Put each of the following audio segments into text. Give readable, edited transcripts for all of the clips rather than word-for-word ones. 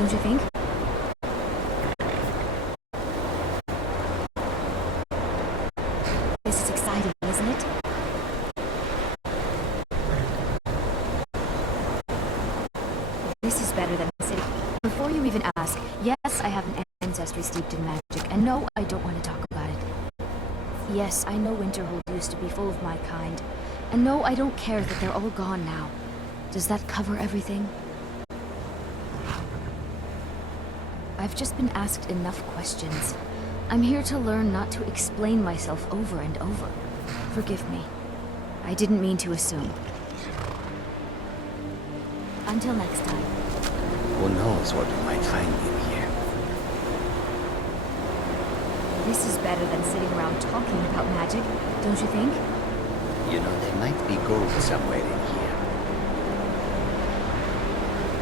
don't you think? This is exciting, isn't it? This is better than sitting. Before you even ask, yes, I have an ancestry steeped in magic, and no, I don't want to talk about it. Yes, I know Winterhold used to be full of my kind, and no, I don't care that they're all gone now. Does that cover everything? I've just been asked enough questions. I'm here to learn not to explain myself over and over. Forgive me. I didn't mean to assume. Until next time. Who knows what we might find in here? This is better than sitting around talking about magic, don't you think? You know, there might be gold somewhere in here.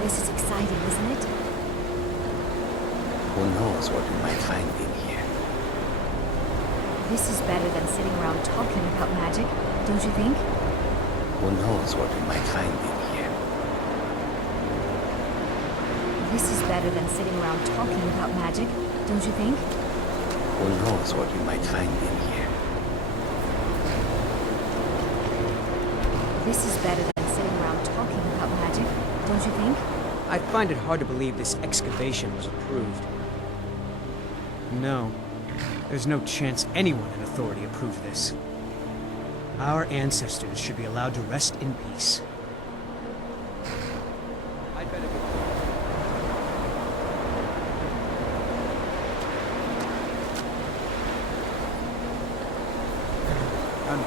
This is exciting, isn't it? Who knows what we might find in here? This is better than sitting around talking about magic, don't you think? Who knows what we might find in here? This is better than sitting around talking about magic, don't you think? Who knows what we might find in here? This is better than sitting around talking about magic, don't you think? I find it hard to believe this excavation was approved. No, there's no chance anyone in authority approved this. Our ancestors should be allowed to rest in peace. I'd better go. And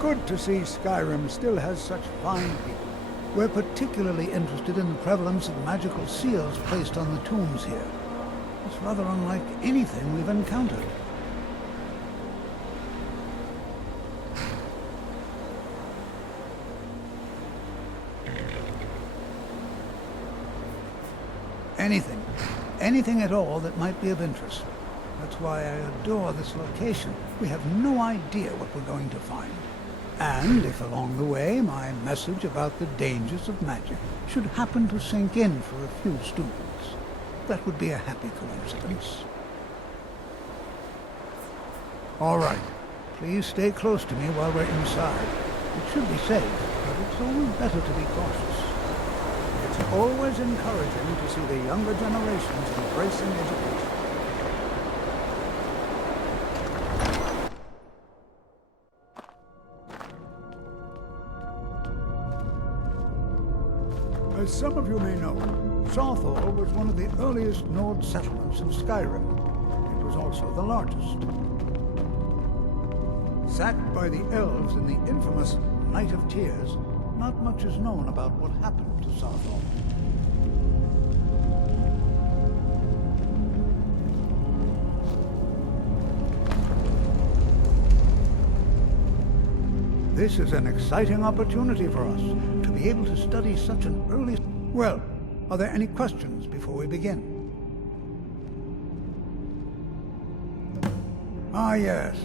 good to see Skyrim still has such fine people. We're particularly interested in the prevalence of magical seals placed on the tombs here. It's rather unlike anything we've encountered. Anything at all that might be of interest. That's why I adore this location. We have no idea what we're going to find. And if along the way my message about the dangers of magic should happen to sink in for a few students, that would be a happy coincidence. All right. Please stay close to me while we're inside. It should be safe, but it's always better to be cautious. It's always encouraging to see the younger generations embracing education. As some of you may know, Southall was one of the earliest Nord settlements in Skyrim. It was also the largest. Sacked by the elves in the infamous Night of Tears, not much is known about what happened to Southall. This is an exciting opportunity for us to be able to study such an early... Well, are there any questions before we begin? Ah, yes.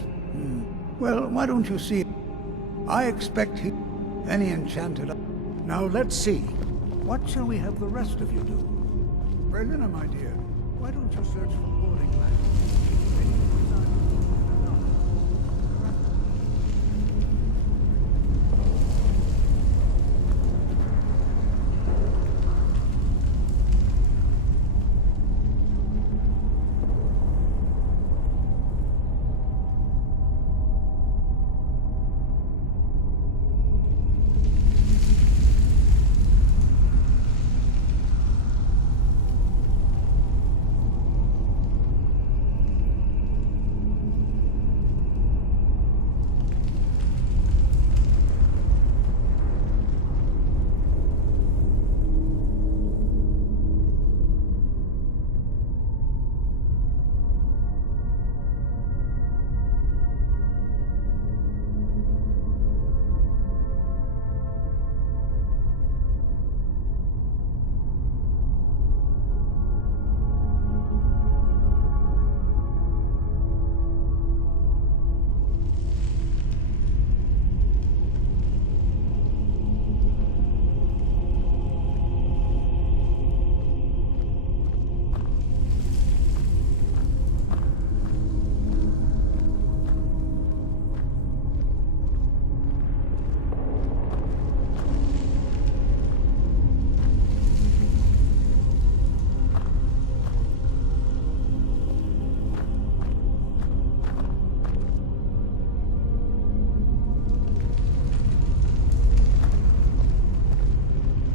Well, why don't you see... I expect he... Any enchanted... Now, let's see. What shall we have the rest of you do? Berlina, my dear, why don't you search for boarding lands?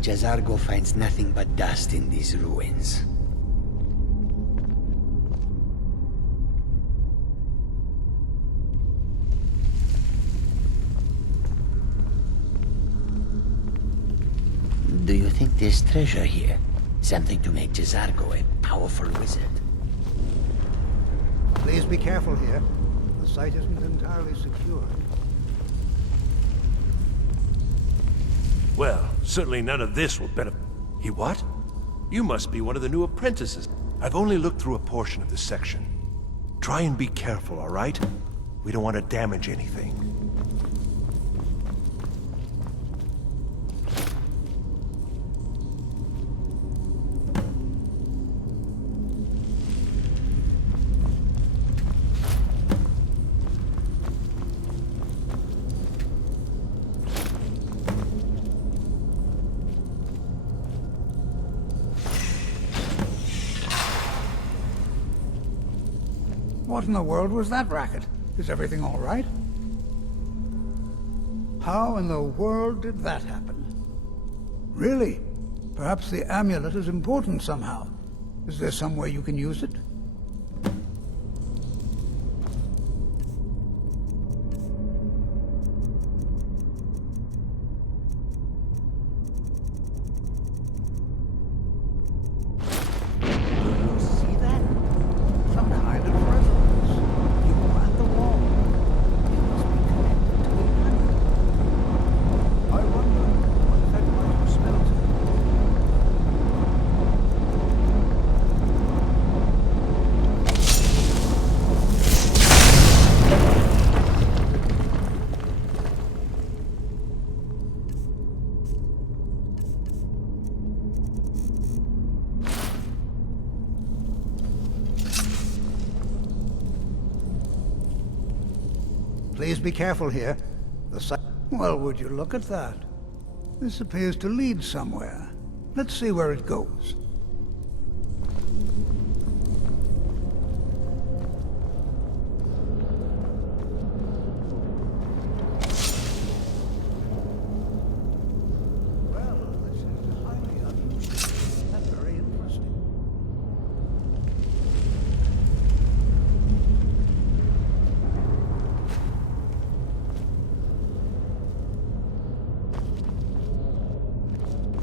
Jazargo finds nothing but dust in these ruins. Do you think there's treasure here? Something to make Jazargo a powerful wizard? Please be careful here. The site isn't entirely secure. Well, certainly none of this will benefit. He what? You must be one of the new apprentices. I've only looked through a portion of this section. Try and be careful, all right? We don't want to damage anything. What in the world was that racket? Is everything all right? How in the world did that happen? Really? Perhaps the amulet is important somehow. Is there some way you can use it? Please be careful here. The site... Well, would you look at that? This appears to lead somewhere. Let's see where it goes. Well, this is highly unusual and very interesting.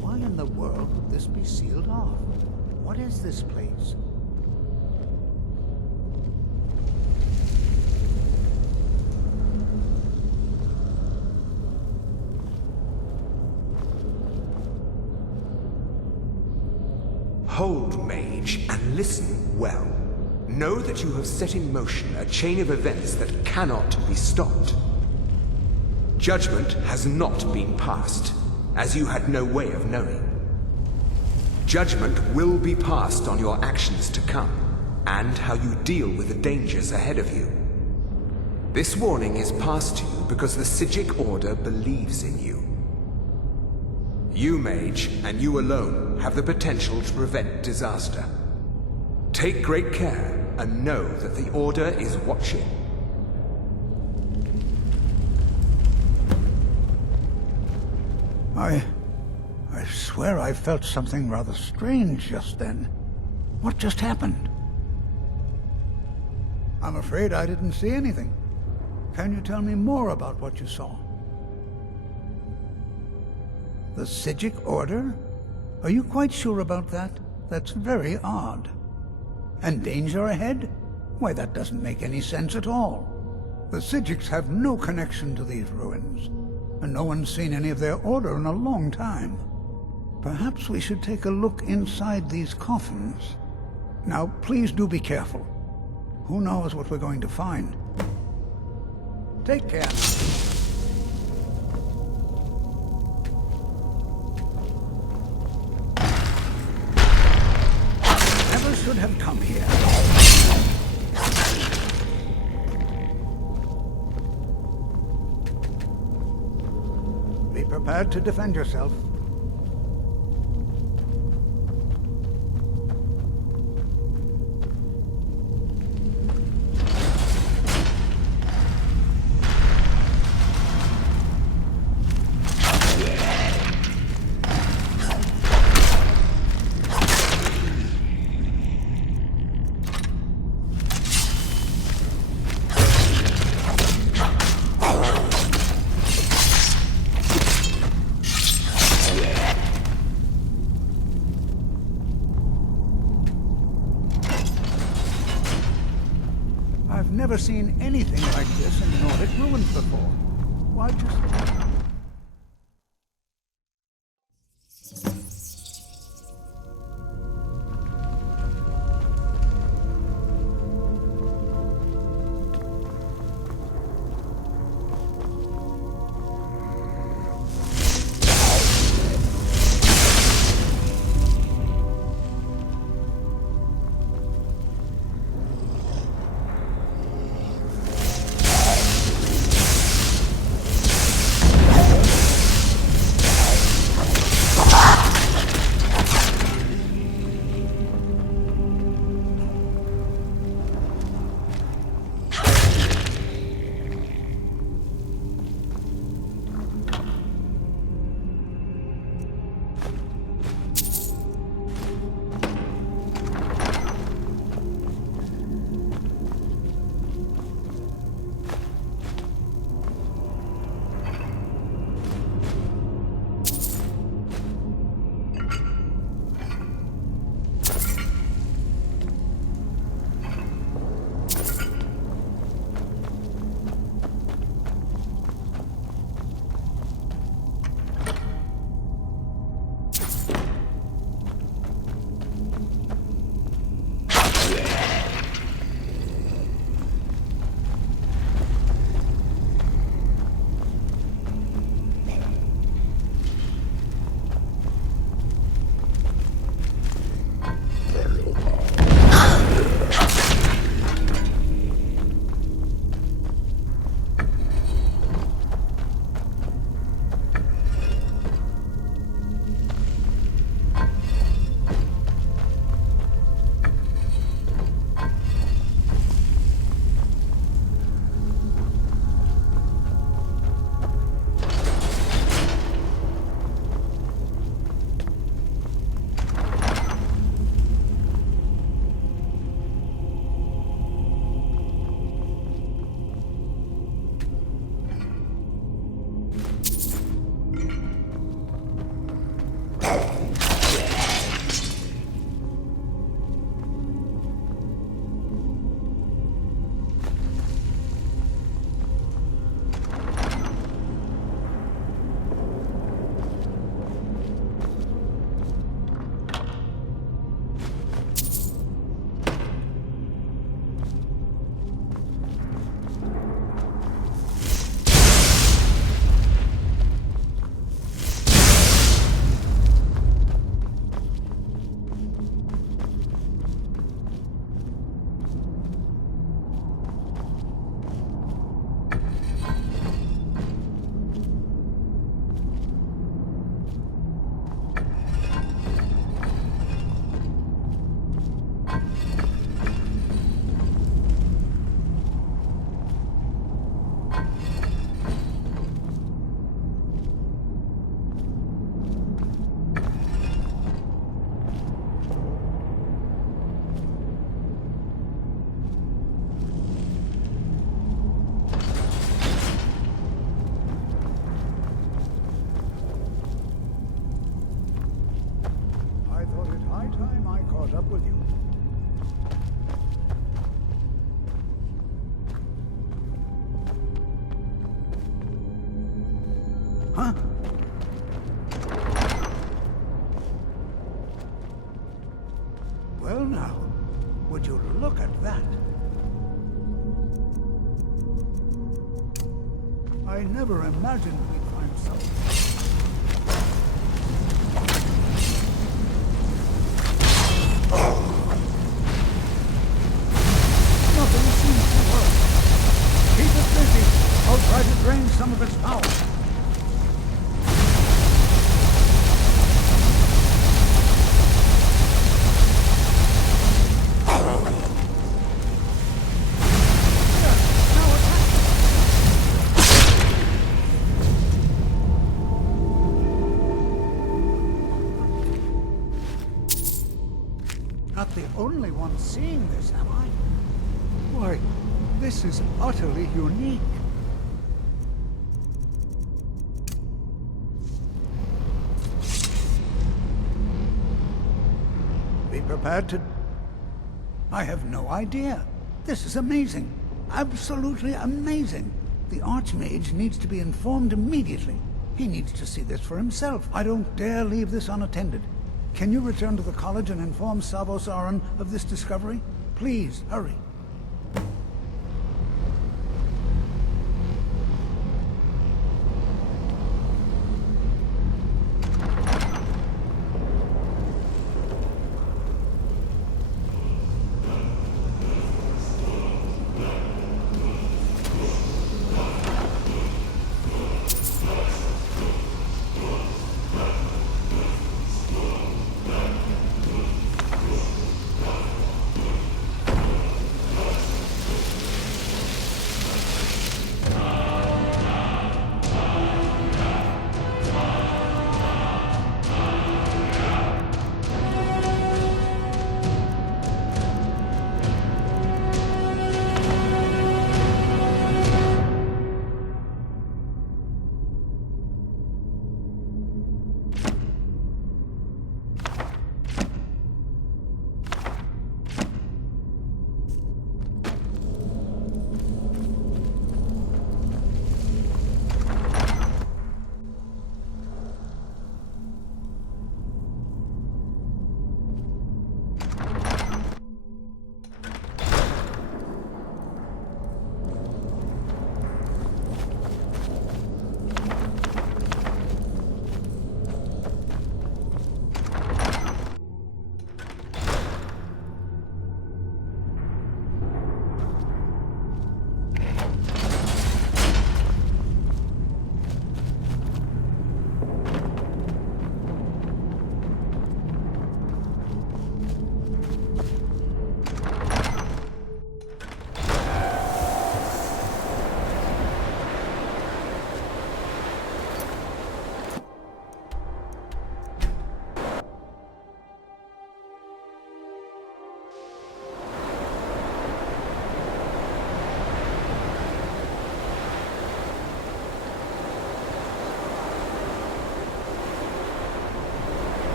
Why in the world would this be sealed off? What is this place? Hold, mage, and listen well. Know that you have set in motion a chain of events that cannot be stopped. Judgment has not been passed, as you had no way of knowing. Judgment will be passed on your actions to come, and how you deal with the dangers ahead of you. This warning is passed to you because the Psijic Order believes in you. You, mage, and you alone, have the potential to prevent disaster. Take great care, and know that the Order is watching. I swear I felt something rather strange just then. What just happened? I'm afraid I didn't see anything. Can you tell me more about what you saw? The Psijic Order? Are you quite sure about that? That's very odd. And danger ahead? Why, that doesn't make any sense at all. The Psijics have no connection to these ruins, and no one's seen any of their order in a long time. Perhaps we should take a look inside these coffins. Now, please do be careful. Who knows what we're going to find? Take care. Never should have come here. Be prepared to defend yourself. I've never seen anything like this in Nordic ruins before. Why just... caught up with you. Huh? Well now, would you look at that? I never imagined we'd find something. Nothing seems to work. Keep it busy. I'll try to drain some of its power. Not the only one seeing this, am I? Why, this is utterly unique. Be prepared to... I have no idea. This is amazing. Absolutely amazing. The Archmage needs to be informed immediately. He needs to see this for himself. I don't dare leave this unattended. Can you return to the college and inform Savos Aran of this discovery? Please, hurry.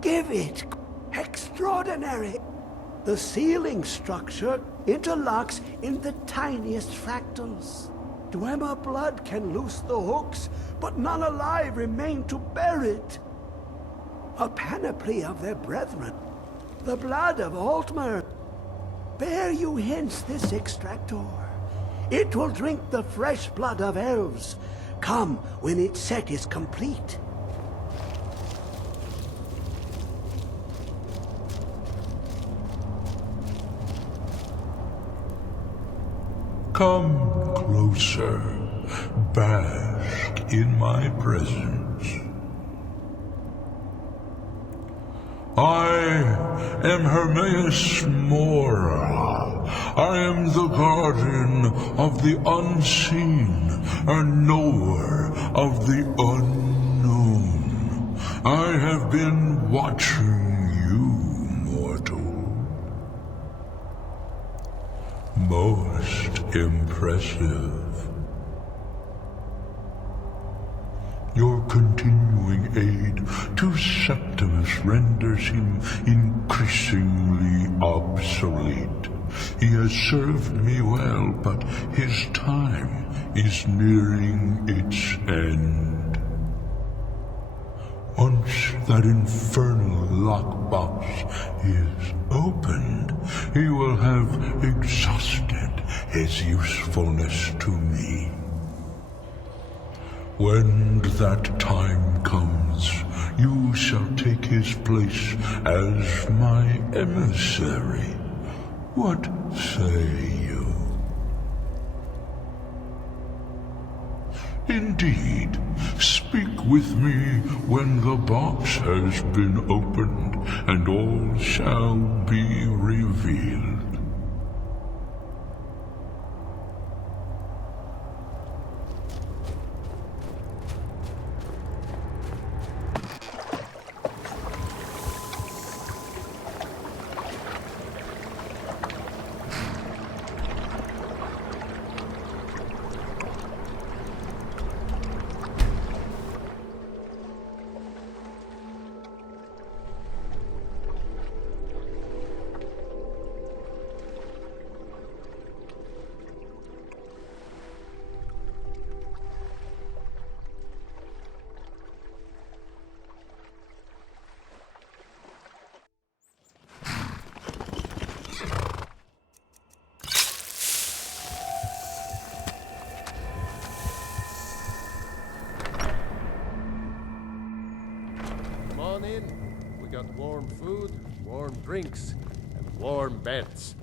Give it. Extraordinary. The ceiling structure interlocks in the tiniest fractals. Dwemer blood can loose the hooks, but none alive remain to bear it. A panoply of their brethren, the blood of Altmer. Bear you hence this extractor. It will drink the fresh blood of elves. Come when its set is complete. Come closer, bask in my presence. I am Hermaeus Mora. I am the guardian of the unseen, a knower of the unknown. I have been watching you, mortal. Most impressive. Your continuing aid to Septimus renders him increasingly obsolete. He has served me well, but his time is nearing its end. Once that infernal lockbox is opened, he will have exhausted his usefulness to me. When that time comes, you shall take his place as my emissary. What say you? Indeed, speak with me when the box has been opened, and all shall be revealed. Come on in. We got warm food, warm drinks, and warm beds.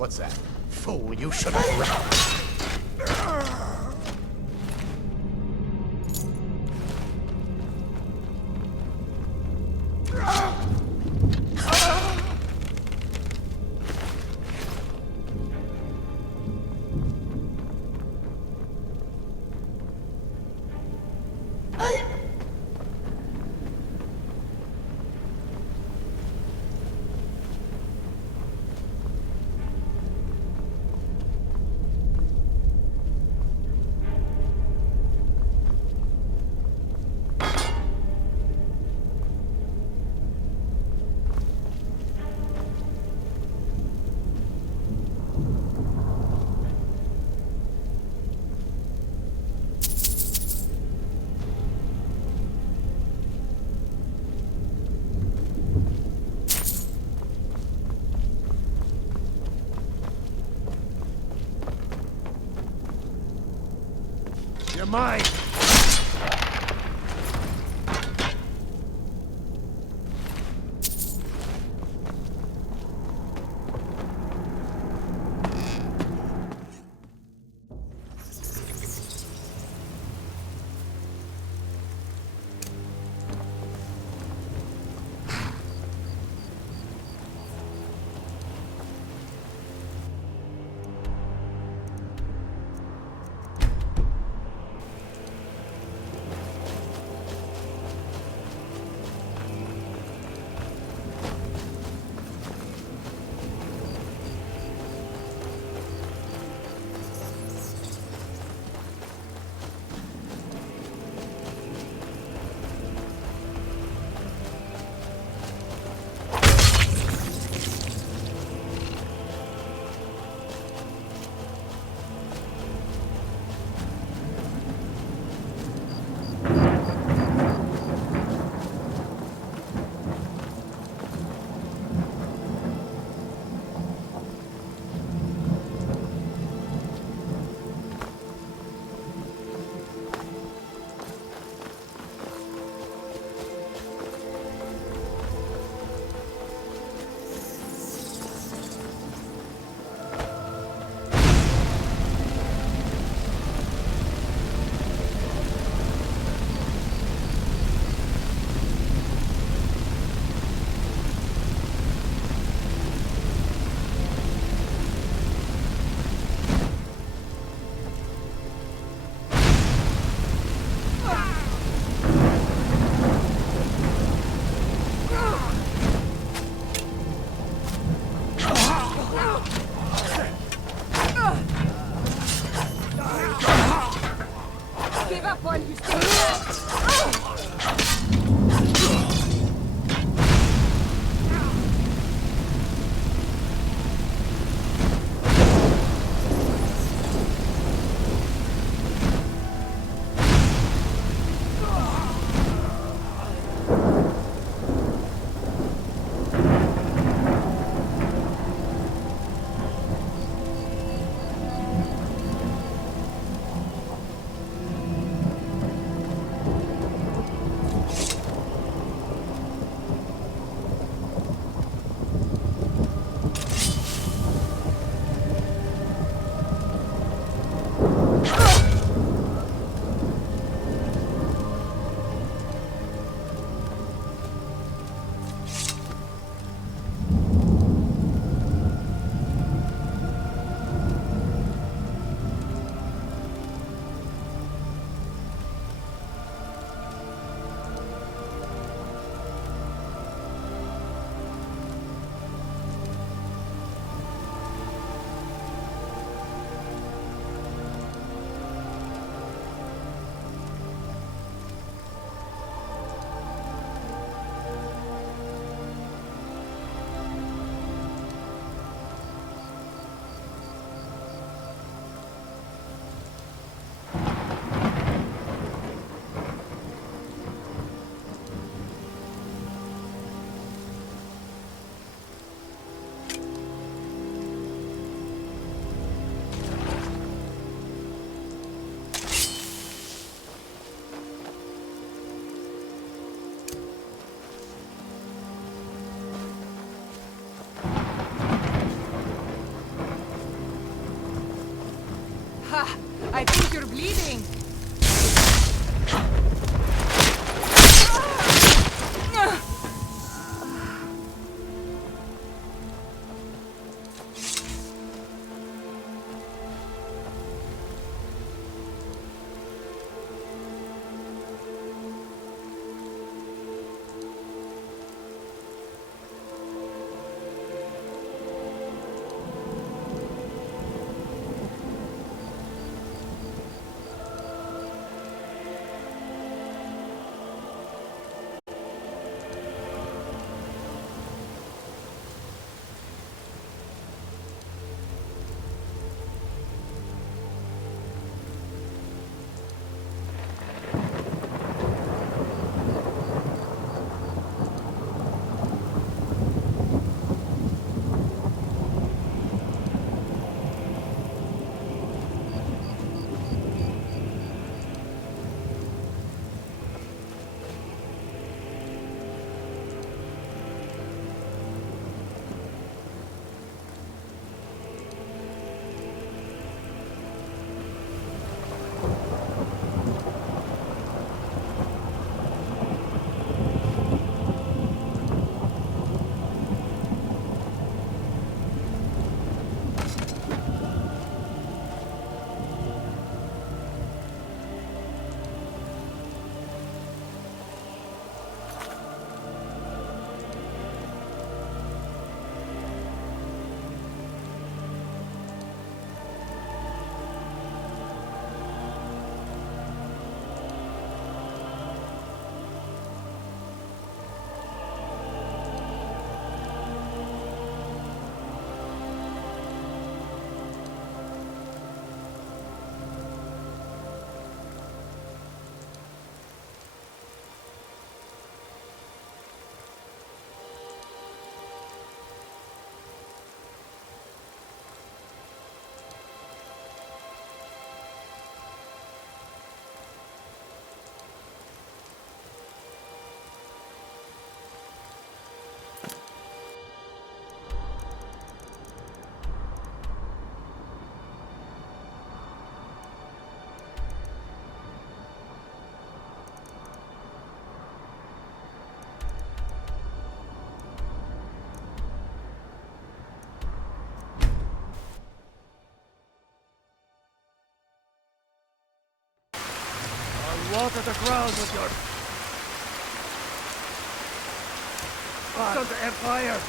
What's that? Fool, you should have run. You're mine! slaughter the ground with your... It's under Empire!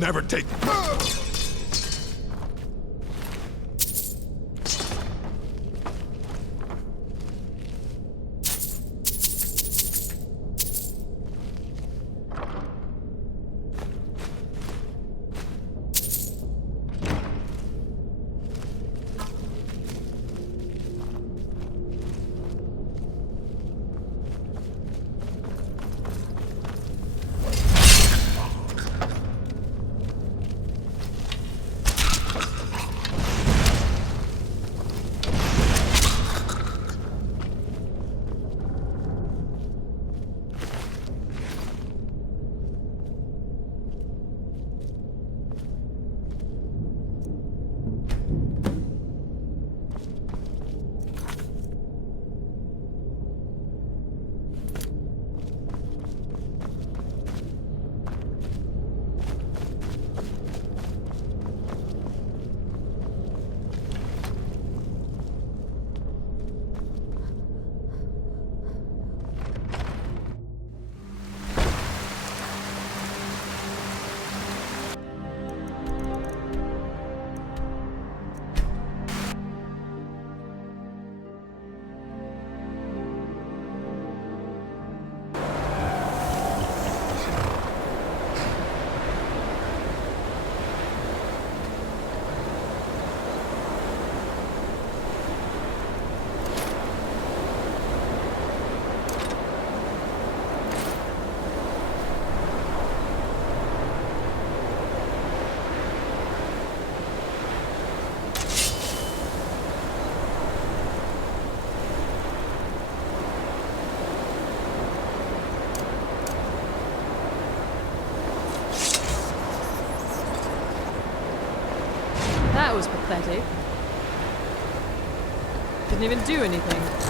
never take... That was pathetic. Didn't even do anything.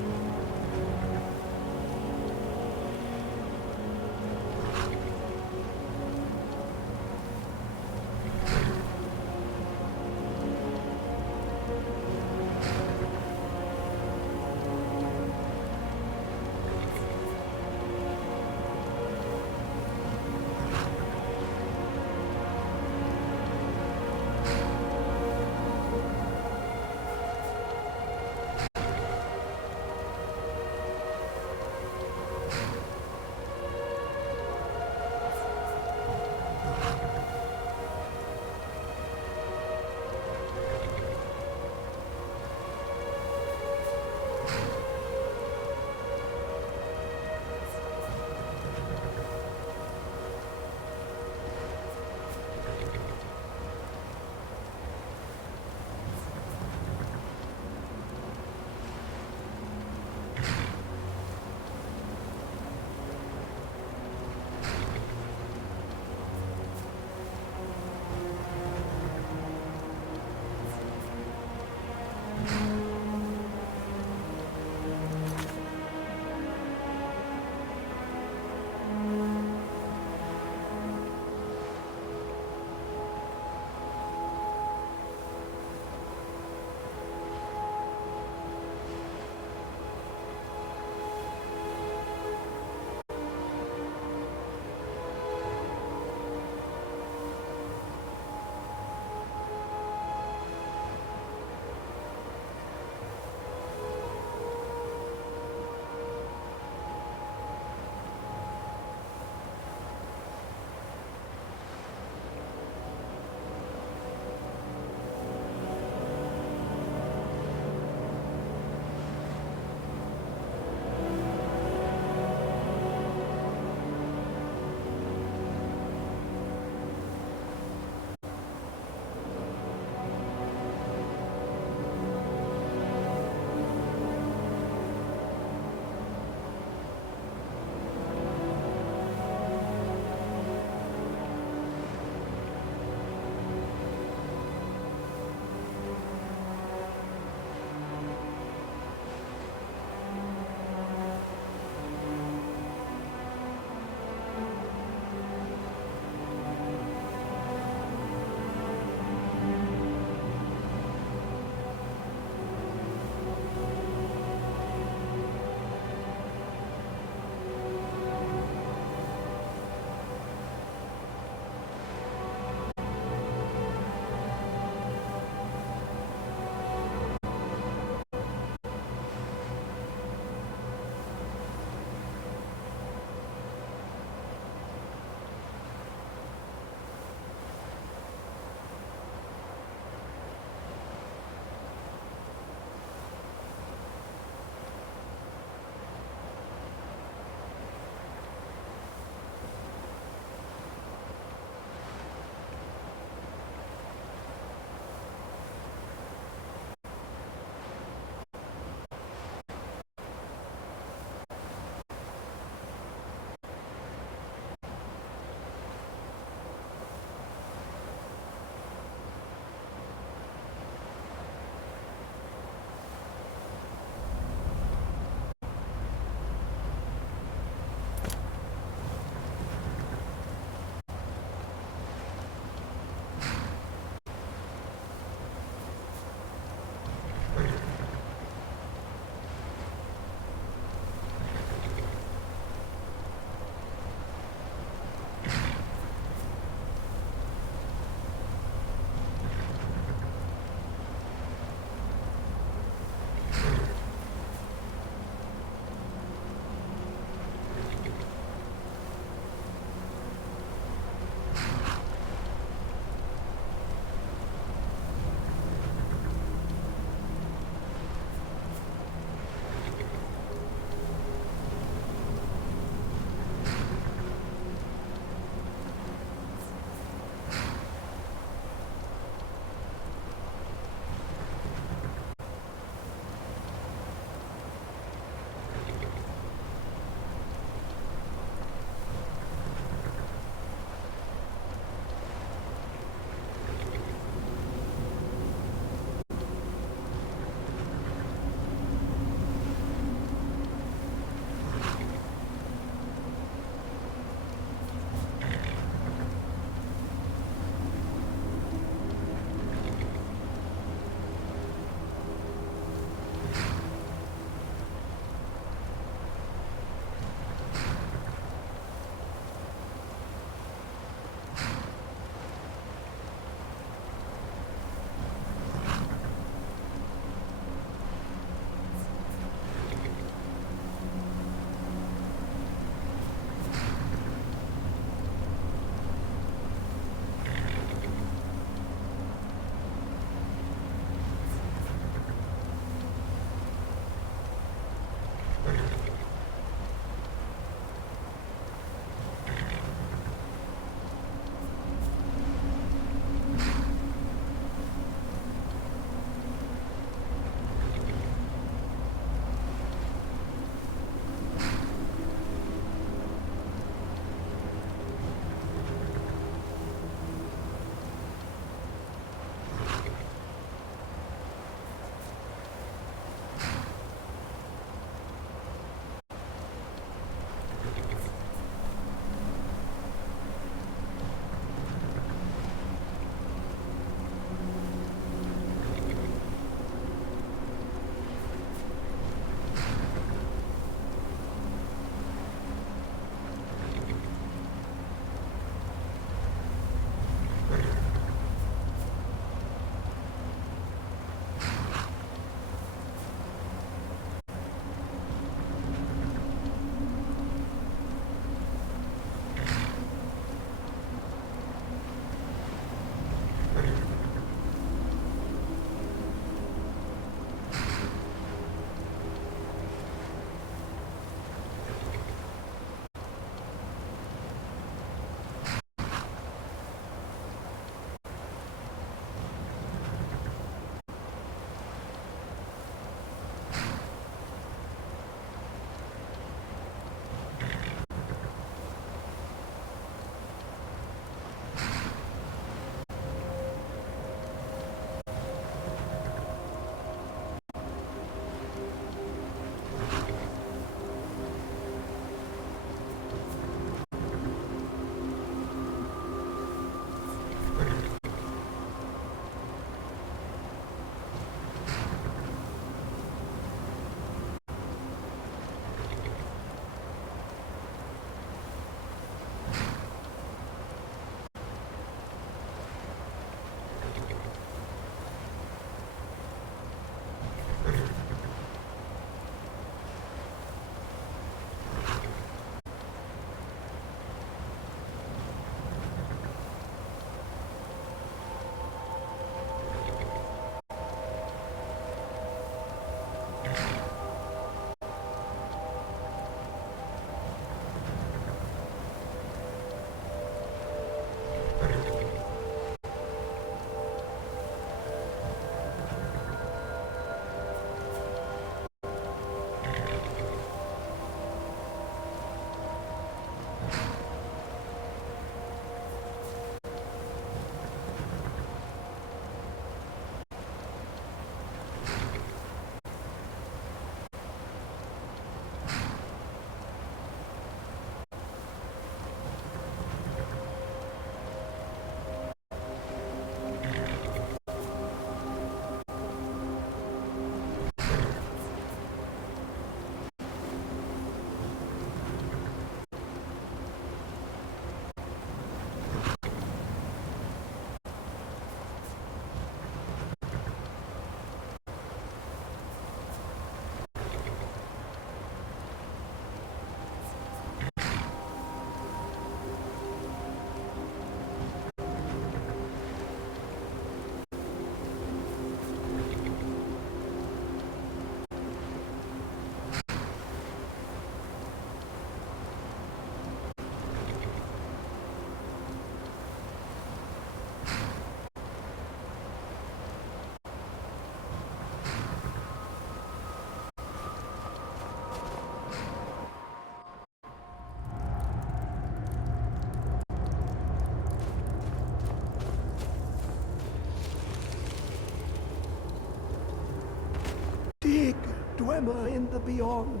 Dwemer in the beyond.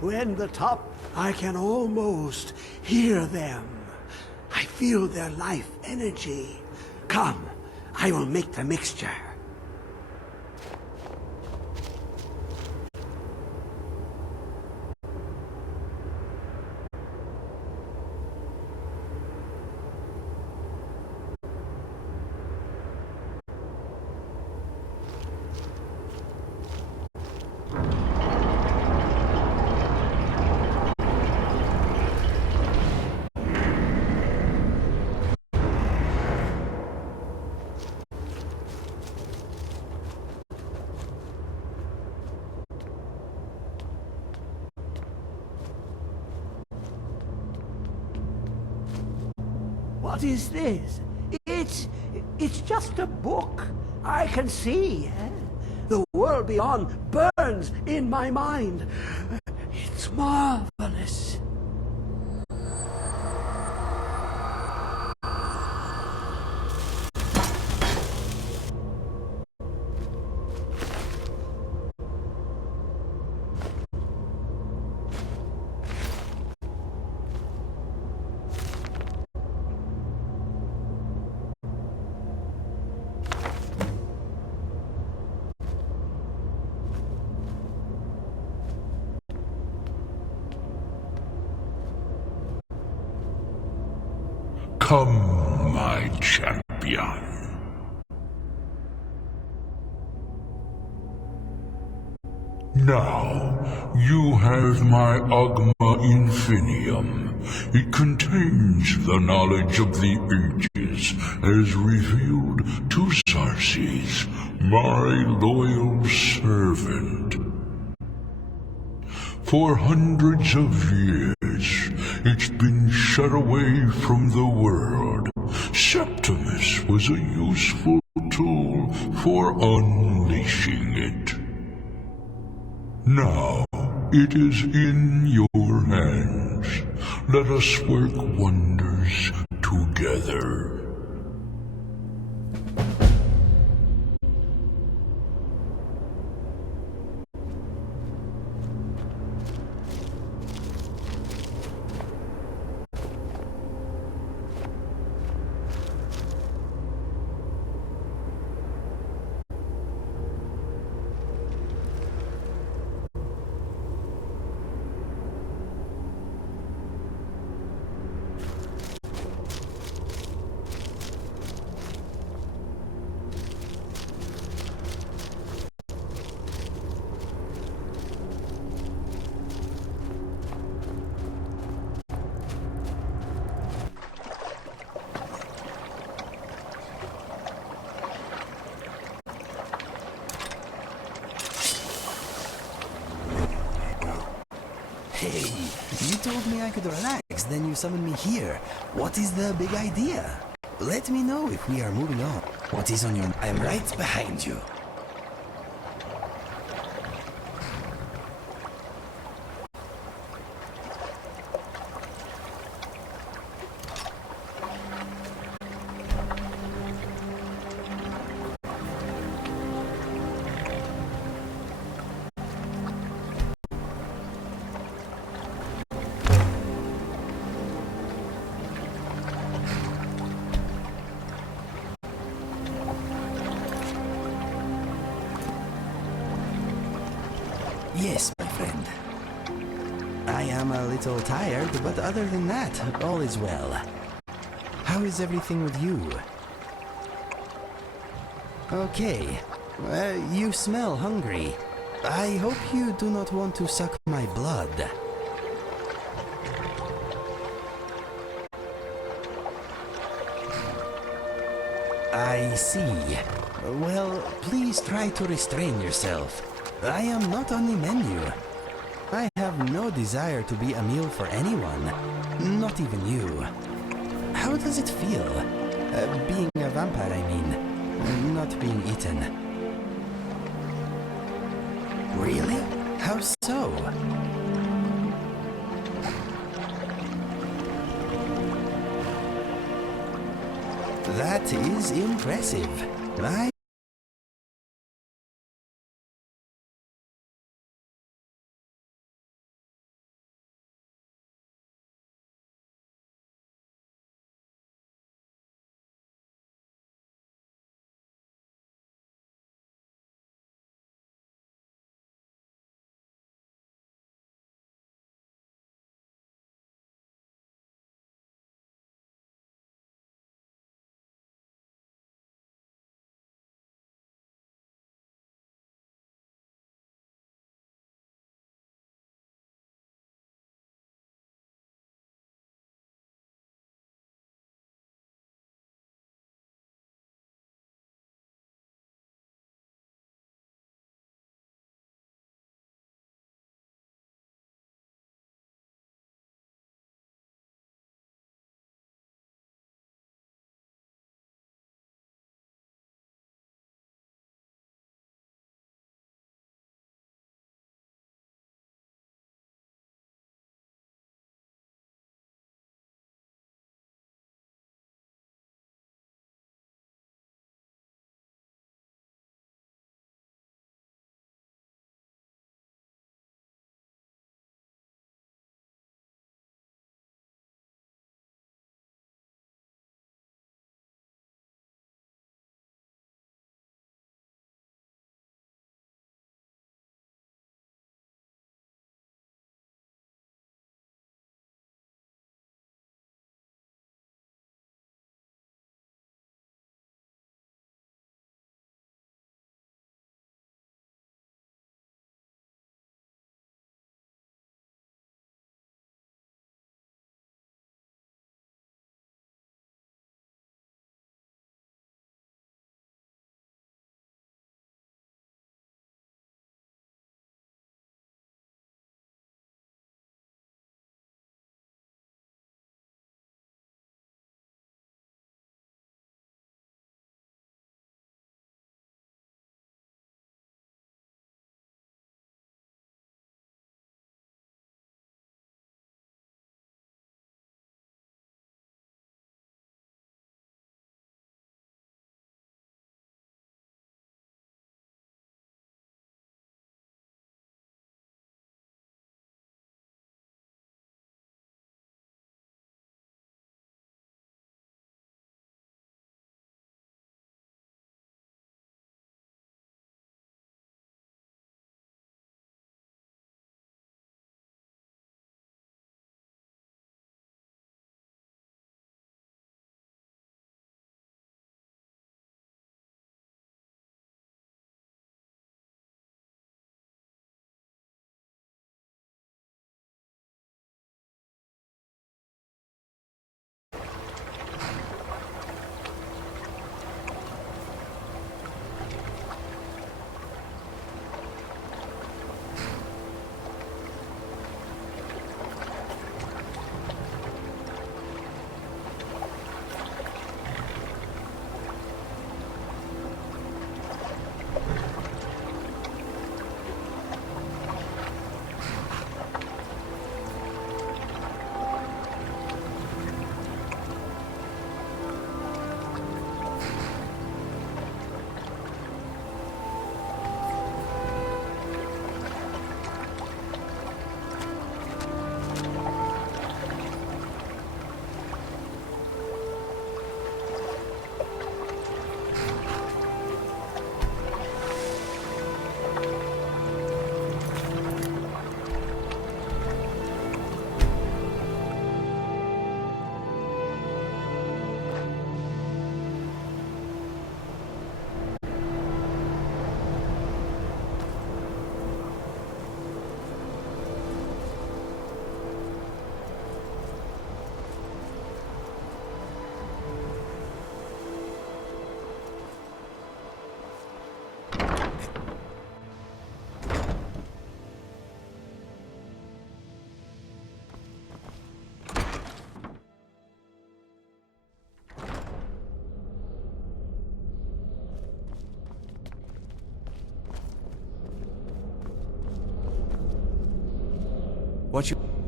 When the top, I can almost hear them. I feel their life energy. Come, I will make the mixture. What is this? It's just a book. I can see. The world beyond burns in my mind. It's marvelous. Come, my champion. Now, you have my Agma Infinium. It contains the knowledge of the ages, as revealed to Sarces, my loyal servant. For hundreds of years, it's been shut away from the world. Septimus was a useful tool for unleashing it. Now, it is in your hands. Let us work wonders together. Hey, you told me I could relax, then you summoned me here. What is the big idea? Let me know if we are moving on. What is on your... I'm right behind you. Yes, my friend. I am a little tired, but other than that, all is well. How is everything with you? Okay. You smell hungry. I hope you do not want to suck my blood. I see. Well, please try to restrain yourself. I am not on the menu. I have no desire to be a meal for anyone, not even you. How does it feel? Being a vampire, I mean, not being eaten. Really? How so? That is impressive. I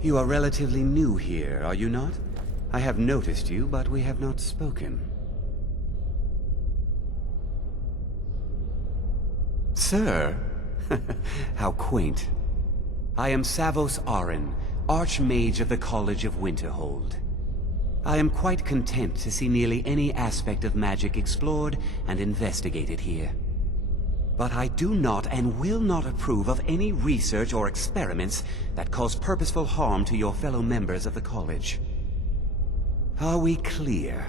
You are relatively new here, are you not? I have noticed you, but we have not spoken. Sir? How quaint. I am Savos Arin, Archmage of the College of Winterhold. I am quite content to see nearly any aspect of magic explored and investigated here. But I do not and will not approve of any research or experiments that cause purposeful harm to your fellow members of the college. Are we clear?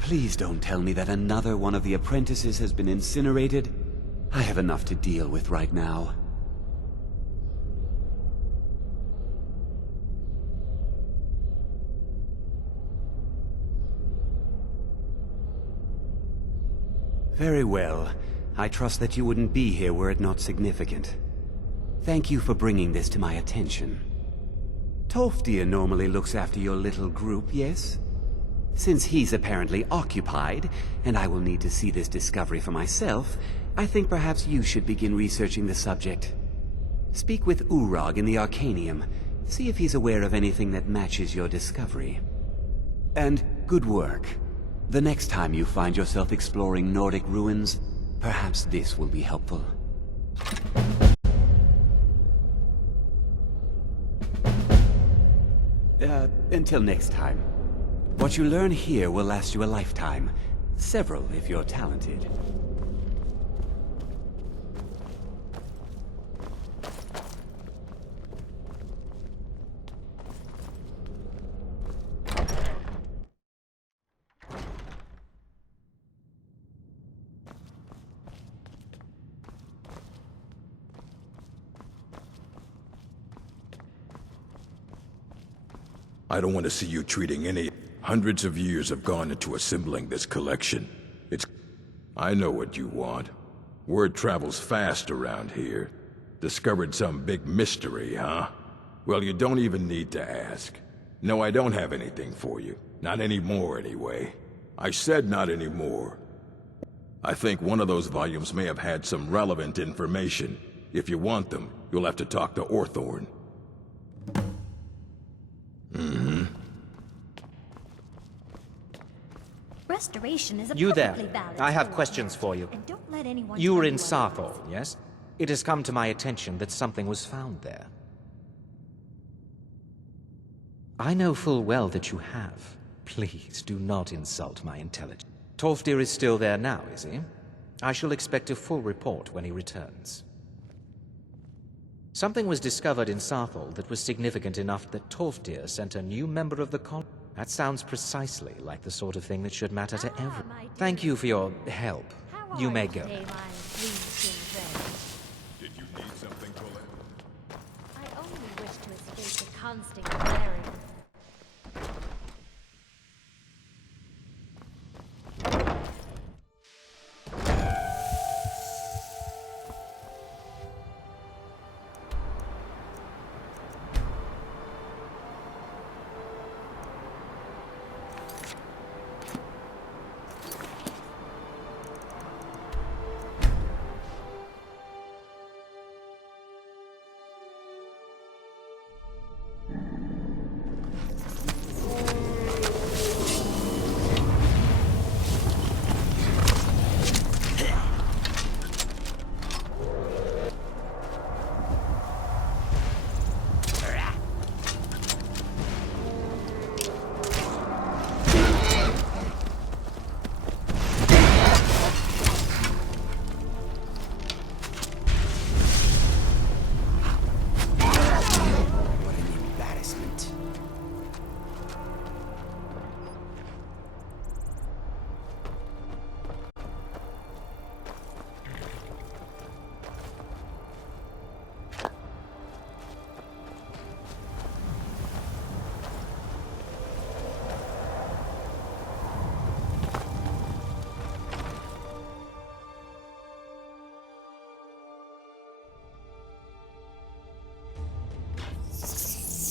Please don't tell me that another one of the apprentices has been incinerated. I have enough to deal with right now. Very well. I trust that you wouldn't be here were it not significant. Thank you for bringing this to my attention. Tolfdir normally looks after your little group, yes? Since he's apparently occupied, and I will need to see this discovery for myself, I think perhaps you should begin researching the subject. Speak with Urag in the Arcanium. See if he's aware of anything that matches your discovery. And good work. The next time you find yourself exploring Nordic ruins, perhaps this will be helpful. Until next time. What you learn here will last you a lifetime. Several, if you're talented. I don't want to see you treating any... Hundreds of years have gone into assembling this collection. I know what you want. Word travels fast around here. Discovered some big mystery, huh? Well, you don't even need to ask. No, I don't have anything for you. Not anymore, anyway. I said not anymore. I think one of those volumes may have had some relevant information. If you want them, you'll have to talk to Orthorn. Restoration is a You there. perfectly valid I have tool. questions for you. And don't let anyone You tell were in what it Sarthor, was. yes? It has come to my attention that something was found there. I know full well that you have. Please do not insult my intelligence. Tolfdir is still there now, is he? I shall expect a full report when he returns. Something was discovered in Sarthor that was significant enough that Tolfdir sent a new member of the college. That sounds precisely like the sort of thing that should matter to everyone. Thank you for your help. You may go. Did you need something, Colette? I only wish to escape the constant glaring.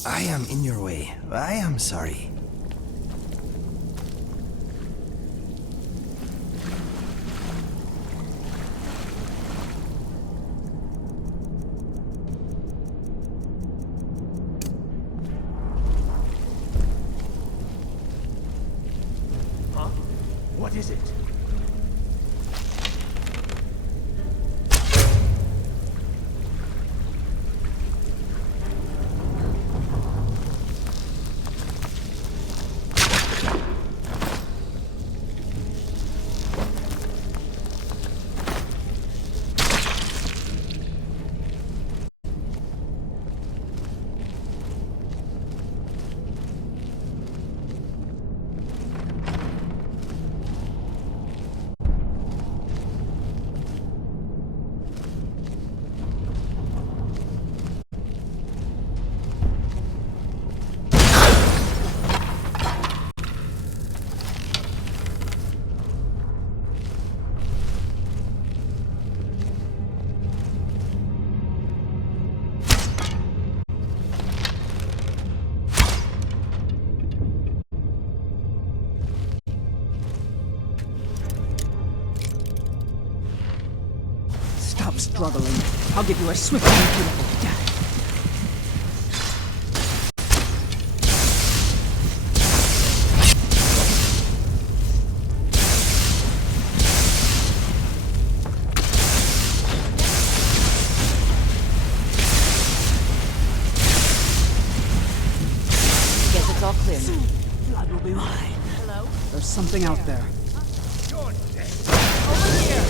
I am in your way. I am sorry. is it? Stop struggling. I'll give you a swift and beautiful death. Guess it's all clear now. Blood will be mine. Hello? There's something out there. Over here!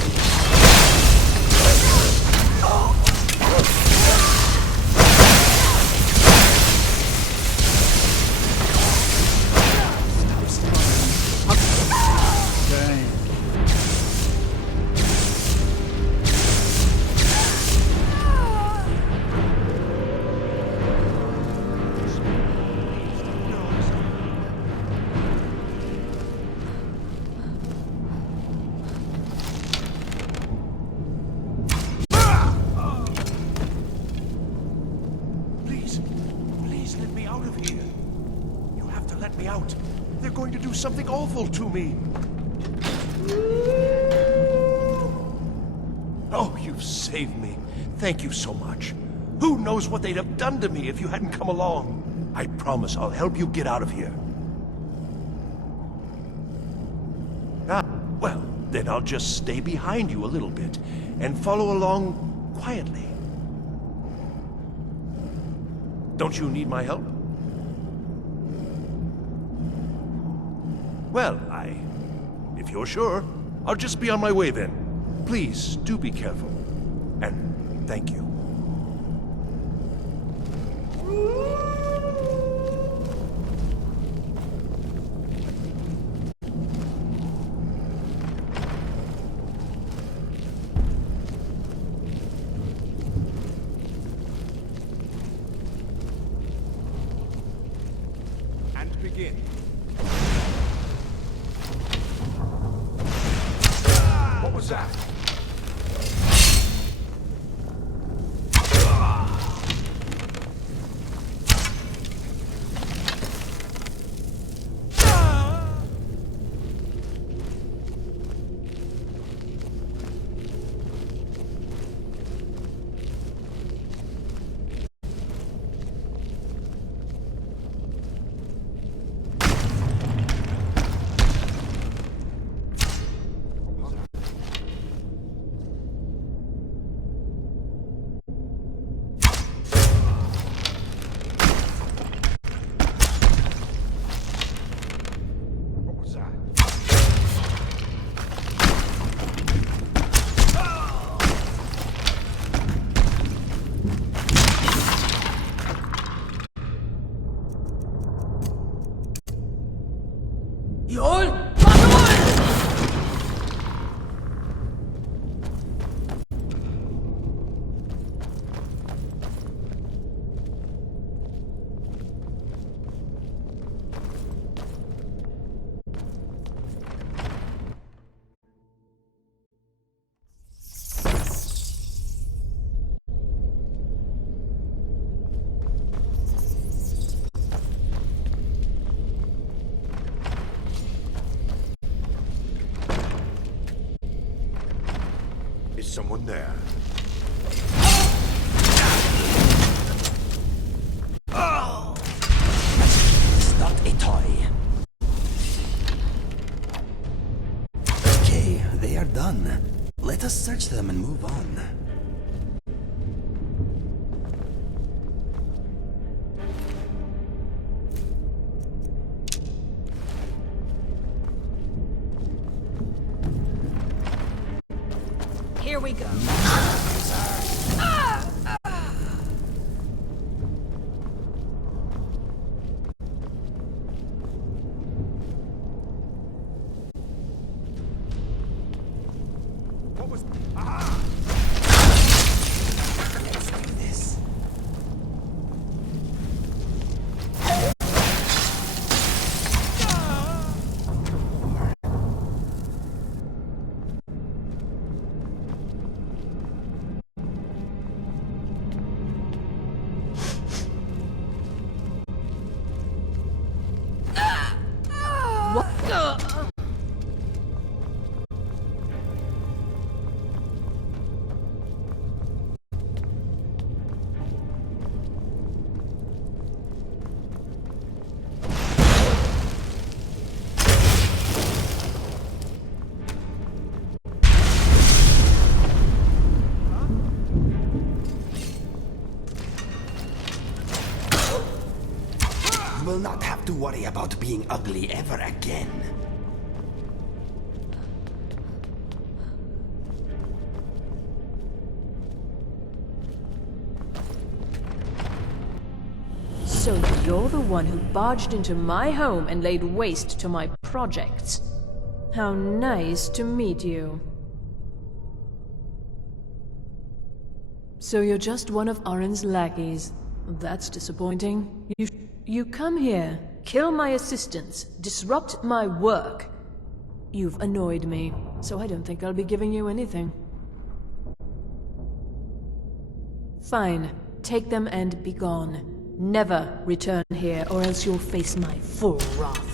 Please let me out of here. You have to let me out. They're going to do something awful to me. Oh, you've saved me. Thank you so much. Who knows what they'd have done to me if you hadn't come along. I promise I'll help you get out of here. Ah, well, then I'll just stay behind you a little bit and follow along quietly. Don't you need my help? Well, if you're sure, I'll just be on my way then. Please, do be careful. And thank you. And begin. What was that? Is someone there? It's not a toy. Let us search them and move on. Here we go. What was... Let's do this. You will not have to worry about being ugly ever again. So you're the one who barged into my home and laid waste to my projects. How nice to meet you. So you're just one of Oren's lackeys. That's disappointing. You come here, kill my assistants, disrupt my work. You've annoyed me, so I don't think I'll be giving you anything. Fine, take them and be gone. Never return here, or else you'll face my full wrath.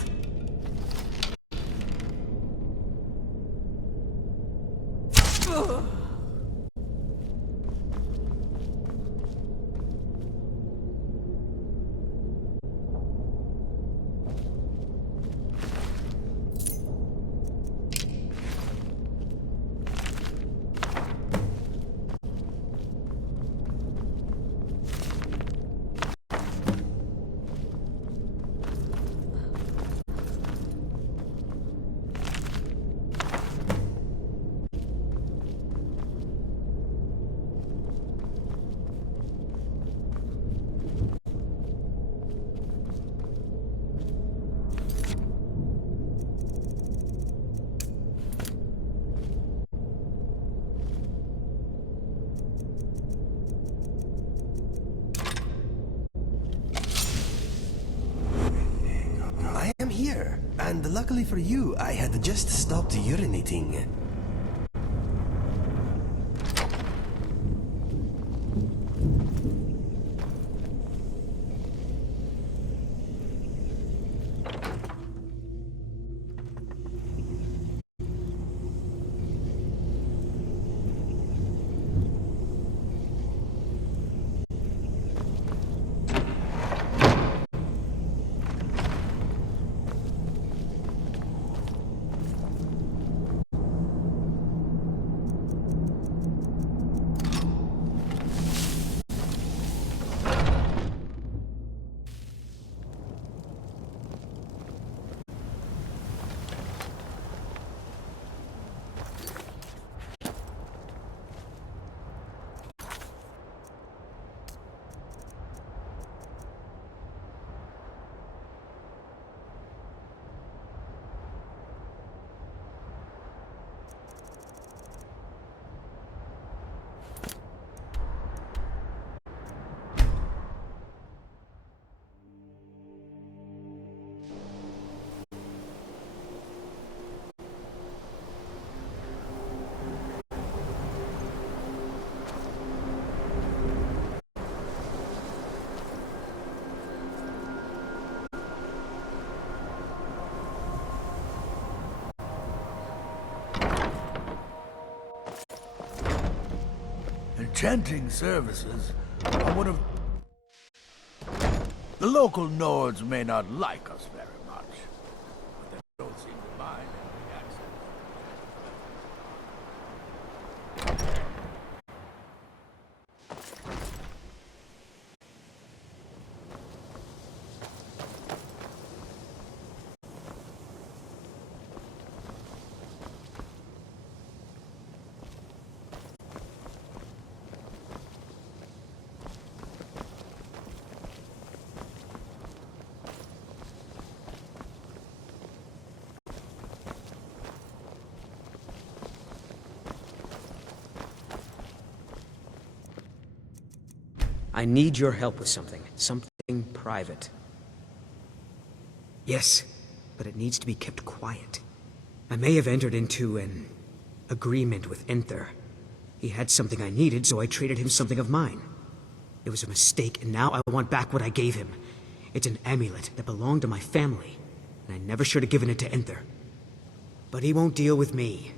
I am here, and luckily for you, I had just stopped urinating. Enchanting services are one of... The local Nords may not like us very much, but they don't seem to mind having access. I need your help with something. Something private. Yes, but it needs to be kept quiet. I may have entered into an agreement with Enther. He had something I needed, so I traded him something of mine. It was a mistake, and now I want back what I gave him. It's an amulet that belonged to my family, and I never should have given it to Enther. But he won't deal with me.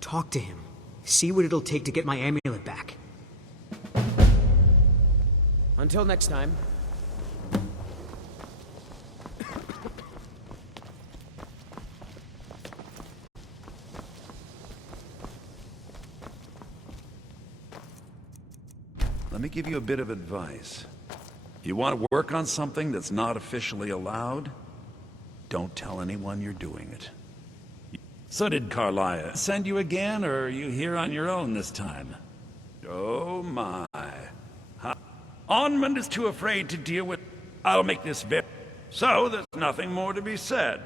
Talk to him. See what it'll take to get my amulet back. Until next time. Let me give you a bit of advice. You want to work on something that's not officially allowed? Don't tell anyone you're doing it. So did Carlia send you again, or are you here on your own this time? Oh my. Onmund is too afraid to deal with... I'll make this very... So there's nothing more to be said.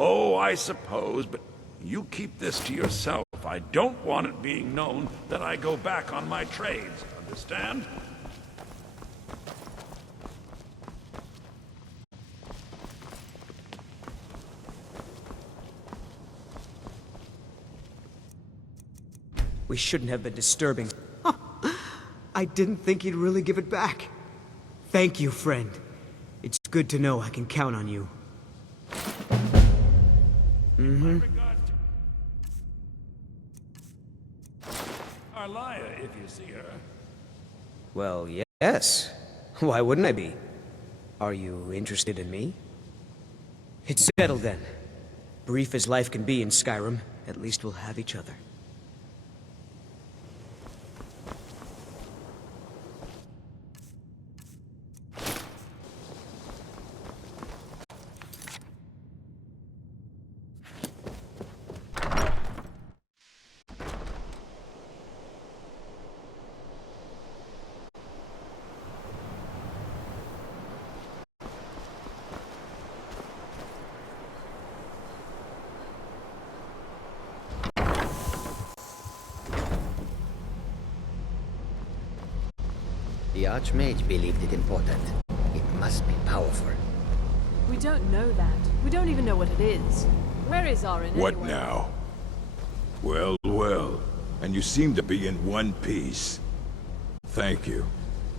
Oh, I suppose, but you keep this to yourself. I don't want it being known that I go back on my trades. Understand? We shouldn't have been disturbing. I didn't think he'd really give it back. Thank you, friend. It's good to know I can count on you. Carlia, if you see her. Well, yes. Why wouldn't I be? Are you interested in me? It's settled then. Brief as life can be in Skyrim, at least we'll have each other. The Archmage believed it important. It must be powerful. We don't know that. We don't even know what it is. Where is Orin What anyway? now? Well, well. And you seem to be in one piece. Thank you.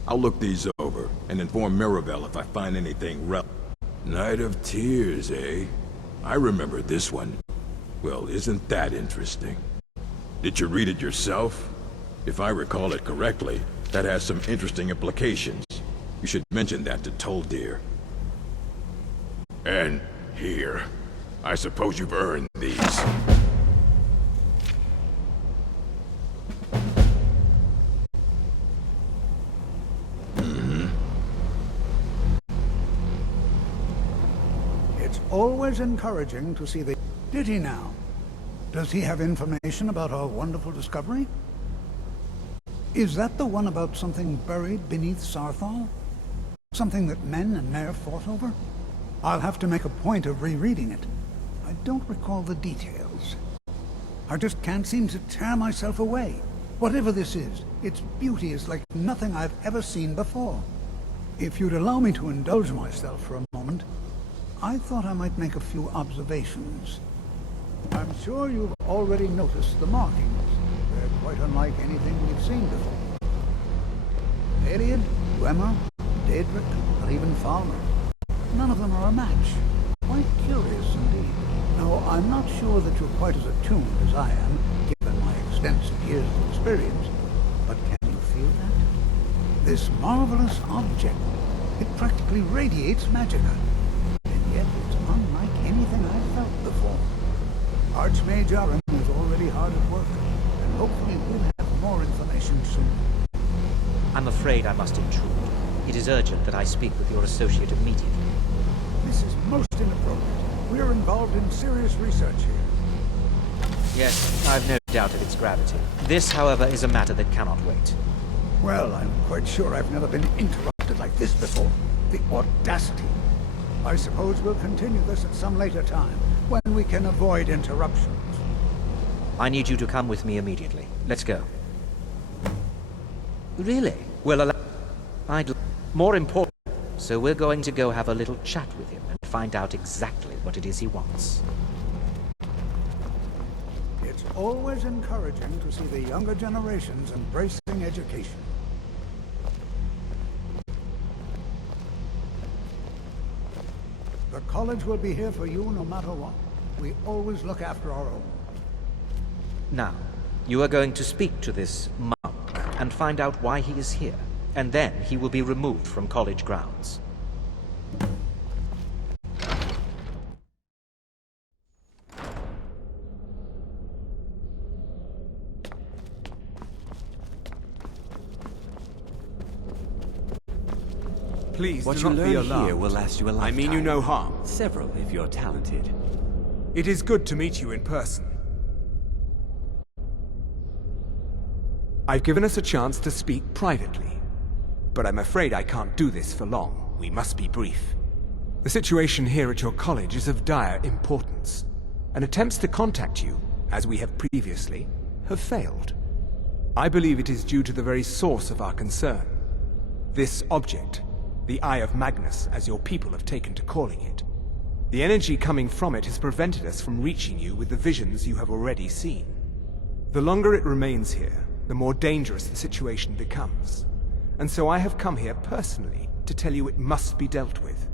I'll look these over and inform Mirabelle if I find anything relevant. Night of Tears, eh? I remember this one. Well, isn't that interesting? Did you read it yourself? If I recall it correctly, that has some interesting implications. You should mention that to Toldir. And here. I suppose you've earned these. It's always encouraging to see the... Did he now? Does he have information about our wonderful discovery? Is that the one about something buried beneath Sarthal? Something that men and Mare fought over? I'll have to make a point of rereading it. I don't recall the details. I just can't seem to tear myself away. Whatever this is, its beauty is like nothing I've ever seen before. If you'd allow me to indulge myself for a moment, I thought I might make a few observations. I'm sure you've already noticed the markings. They're quite unlike anything we've seen before. Eliad, Dwemer, Daedric, or even Falmer. None of them are a match. Quite curious indeed. Now, I'm not sure that you're quite as attuned as I am, given my extensive years of experience, but can you feel that? This marvelous object, it practically radiates magicka, and yet it's unlike anything I've felt before. Archmage Aaron is already hard at work, and hopefully we'll have more information soon. I'm afraid I must intrude. It is urgent that I speak with your associate immediately. This is most inappropriate. We're involved in serious research here. Yes, I've no doubt of its gravity. This, however, is a matter that cannot wait. Well, I'm quite sure I've never been interrupted like this before. The audacity. I suppose we'll continue this at some later time, when we can avoid interruptions. I need you to come with me immediately. Let's go. Really? Well, More important, so we're going to go have a little chat with him and find out exactly what it is he wants. It's always encouraging to see the younger generations embracing education. The college will be here for you no matter what. We always look after our own. Now, you are going to speak to this monk and find out why he is here, and then he will be removed from college grounds. Please What do you not be learn alarmed. here will last you a lifetime. I mean you no harm. Several if you're talented. It is good to meet you in person. I've given us a chance to speak privately, but I'm afraid I can't do this for long. We must be brief. The situation here at your college is of dire importance, and attempts to contact you, as we have previously, have failed. I believe it is due to the very source of our concern. This object, the Eye of Magnus, as your people have taken to calling it. The energy coming from it has prevented us from reaching you with the visions you have already seen. The longer it remains here, the more dangerous the situation becomes. And so I have come here personally to tell you it must be dealt with.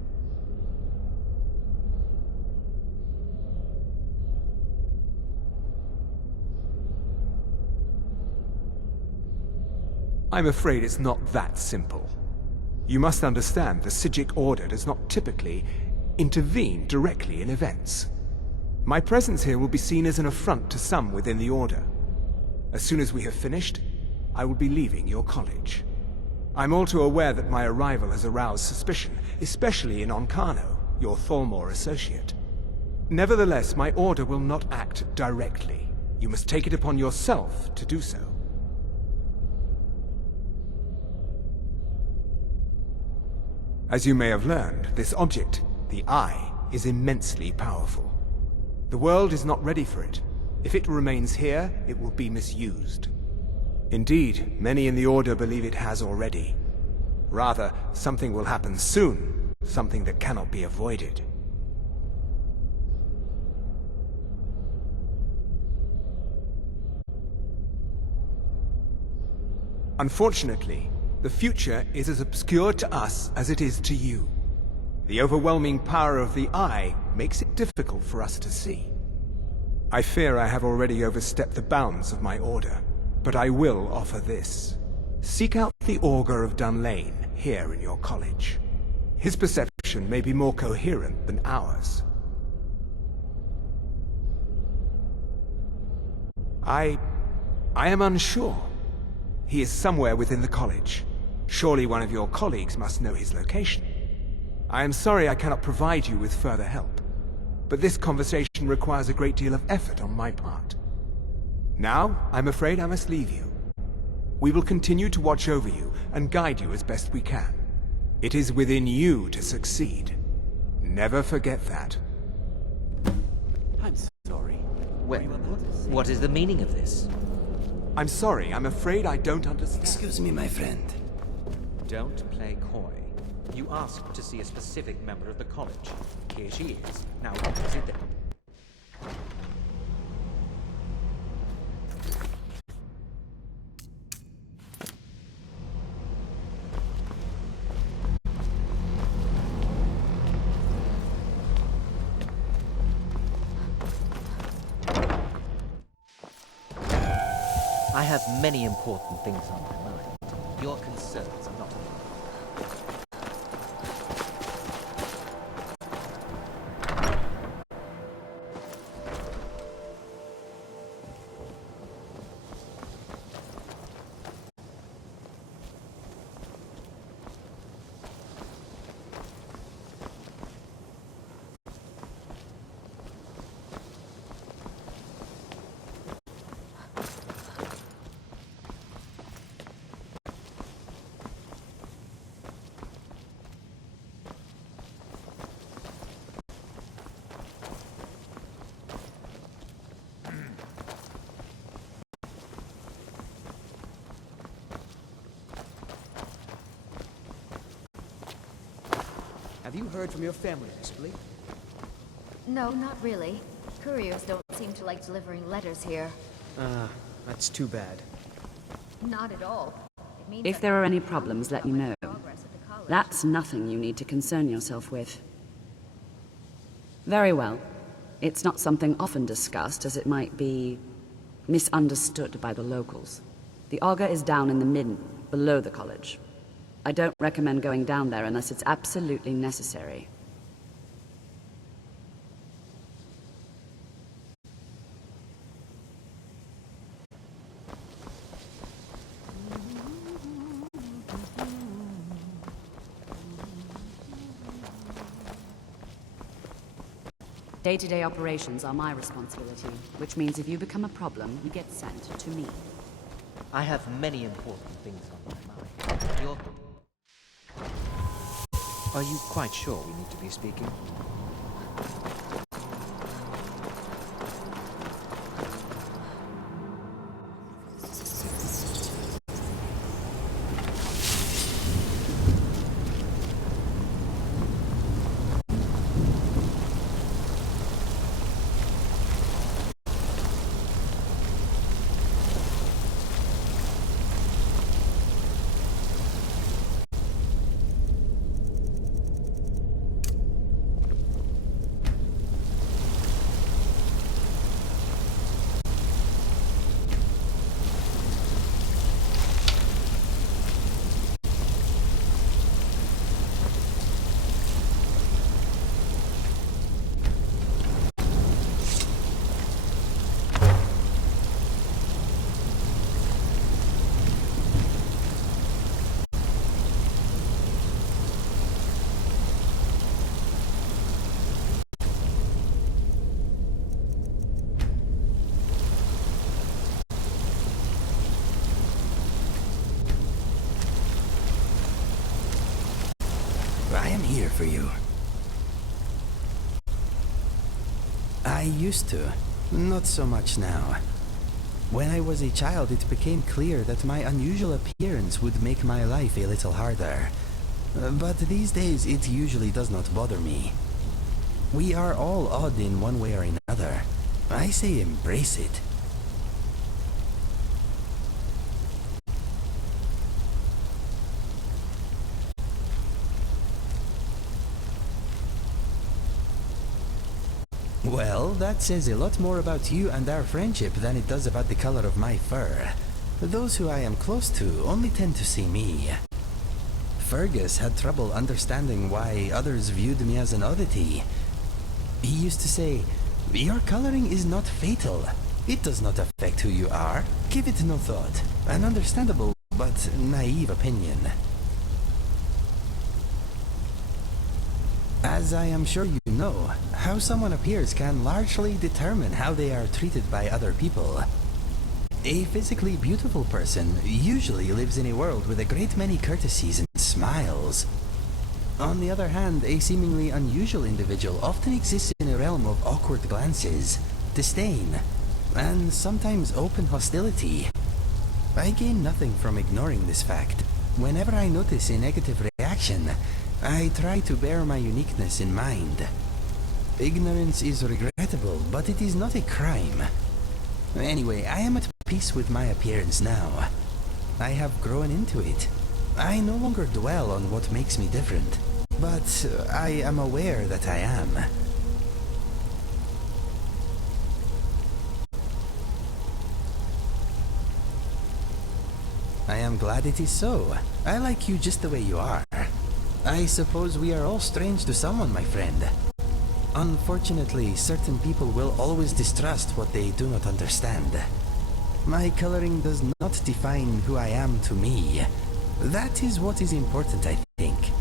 I'm afraid it's not that simple. You must understand the Psijic Order does not typically intervene directly in events. My presence here will be seen as an affront to some within the Order. As soon as we have finished, I will be leaving your college. I'm all too aware that my arrival has aroused suspicion, especially in Onkano, your Thalmor associate. Nevertheless, my Order will not act directly. You must take it upon yourself to do so. As you may have learned, this object, the Eye, is immensely powerful. The world is not ready for it. If it remains here, it will be misused. Indeed, many in the Order believe it has already. Rather, something will happen soon, something that cannot be avoided. Unfortunately, the future is as obscure to us as it is to you. The overwhelming power of the Eye makes it difficult for us to see. I fear I have already overstepped the bounds of my Order, but I will offer this. Seek out the Augur of Dunlane here in your college. His perception may be more coherent than ours. I am unsure. He is somewhere within the college. Surely one of your colleagues must know his location. I am sorry I cannot provide you with further help, but this conversation requires a great deal of effort on my part. Now, I'm afraid I must leave you. We will continue to watch over you and guide you as best we can. It is within you to succeed. Never forget that. I'm sorry. Well, what is the meaning of this? I'm sorry, I'm afraid I don't understand. Excuse me, my friend. Don't play coy. You asked to see a specific member of the college. Here she is. Now, what is it that... I have many important things on my mind. Your concerns are not... Have you heard from your family recently? No, not really. Couriers don't seem to like delivering letters here. That's too bad. Not at all. It means If that there are we're any making problems, let me so know. much progress at the college. That's nothing you need to concern yourself with. Very well. It's not something often discussed, as it might be misunderstood by the locals. The Augur is down in the midden, below the college. I don't recommend going down there unless it's absolutely necessary. Day-to-day operations are my responsibility, which means if you become a problem, you get sent to me. I have many important things on my mind. Are you quite sure we need to be speaking? I am here for you. I used to. Not so much now. When I was a child, it became clear that my unusual appearance would make my life a little harder. But these days, it usually does not bother me. We are all odd in one way or another. I say embrace it. Well, that says a lot more about you and our friendship than it does about the color of my fur. Those who I am close to only tend to see me. Fergus had trouble understanding why others viewed me as an oddity. He used to say, "Your coloring is not fatal. It does not affect who you are. Give it no thought." An understandable but naive opinion. As I am sure you know, how someone appears can largely determine how they are treated by other people. A physically beautiful person usually lives in a world with a great many courtesies and smiles. On the other hand, a seemingly unusual individual often exists in a realm of awkward glances, disdain, and sometimes open hostility. I gain nothing from ignoring this fact. Whenever I notice a negative reaction, I try to bear my uniqueness in mind. Ignorance is regrettable, but it is not a crime. Anyway, I am at peace with my appearance now. I have grown into it. I no longer dwell on what makes me different, but I am aware that I am. I am glad it is so. I like you just the way you are. I suppose we are all strange to someone, my friend. Unfortunately, certain people will always distrust what they do not understand. My coloring does not define who I am to me. That is what is important, I think.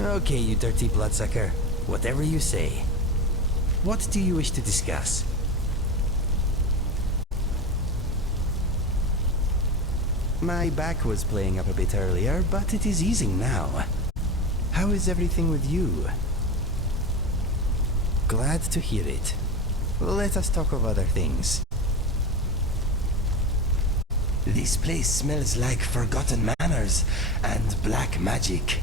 Okay, you dirty bloodsucker. Whatever you say. What do you wish to discuss? My back was playing up a bit earlier, but it is easing now. How is everything with you? Glad to hear it. let us talk of other things. This place smells like forgotten manners and black magic.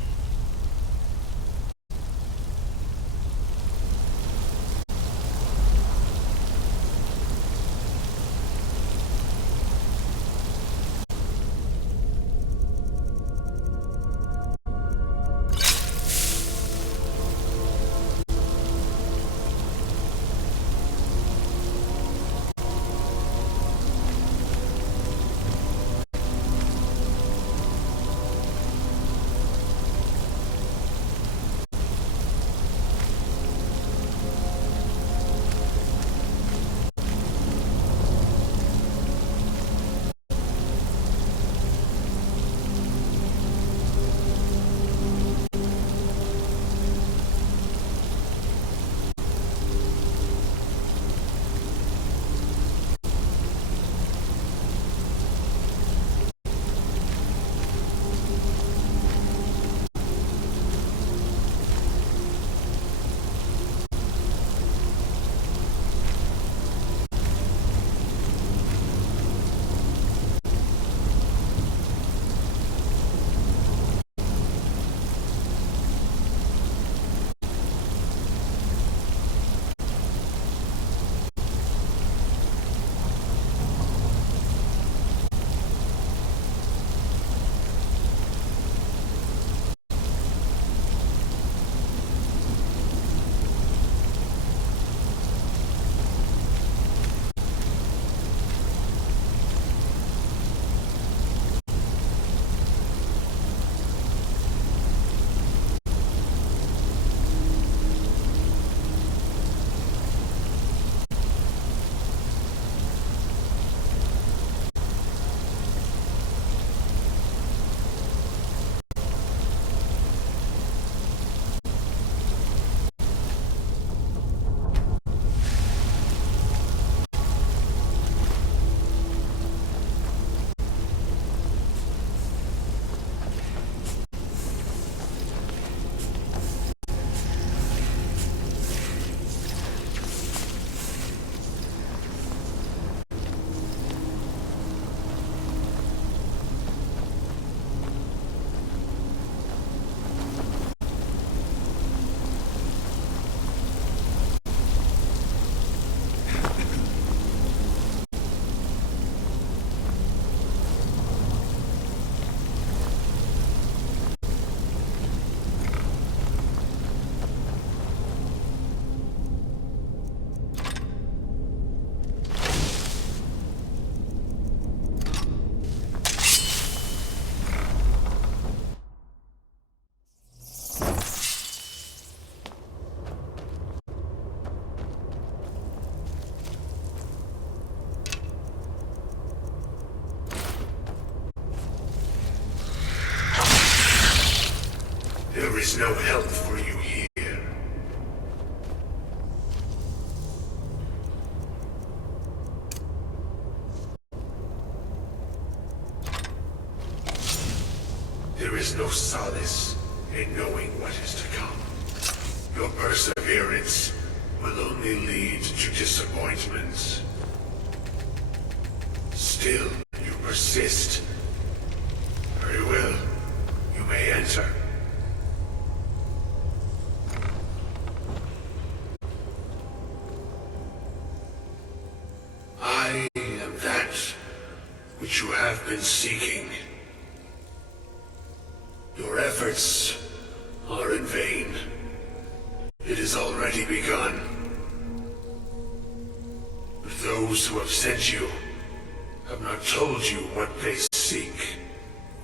There is no help for you here. There is no solace in knowing what is to come. Your perseverance will only lead to disappointments. Still, you persist. Very well. You may enter. I am that which you have been seeking. Your efforts are in vain. It has already begun. But those who have sent you have not told you what they seek,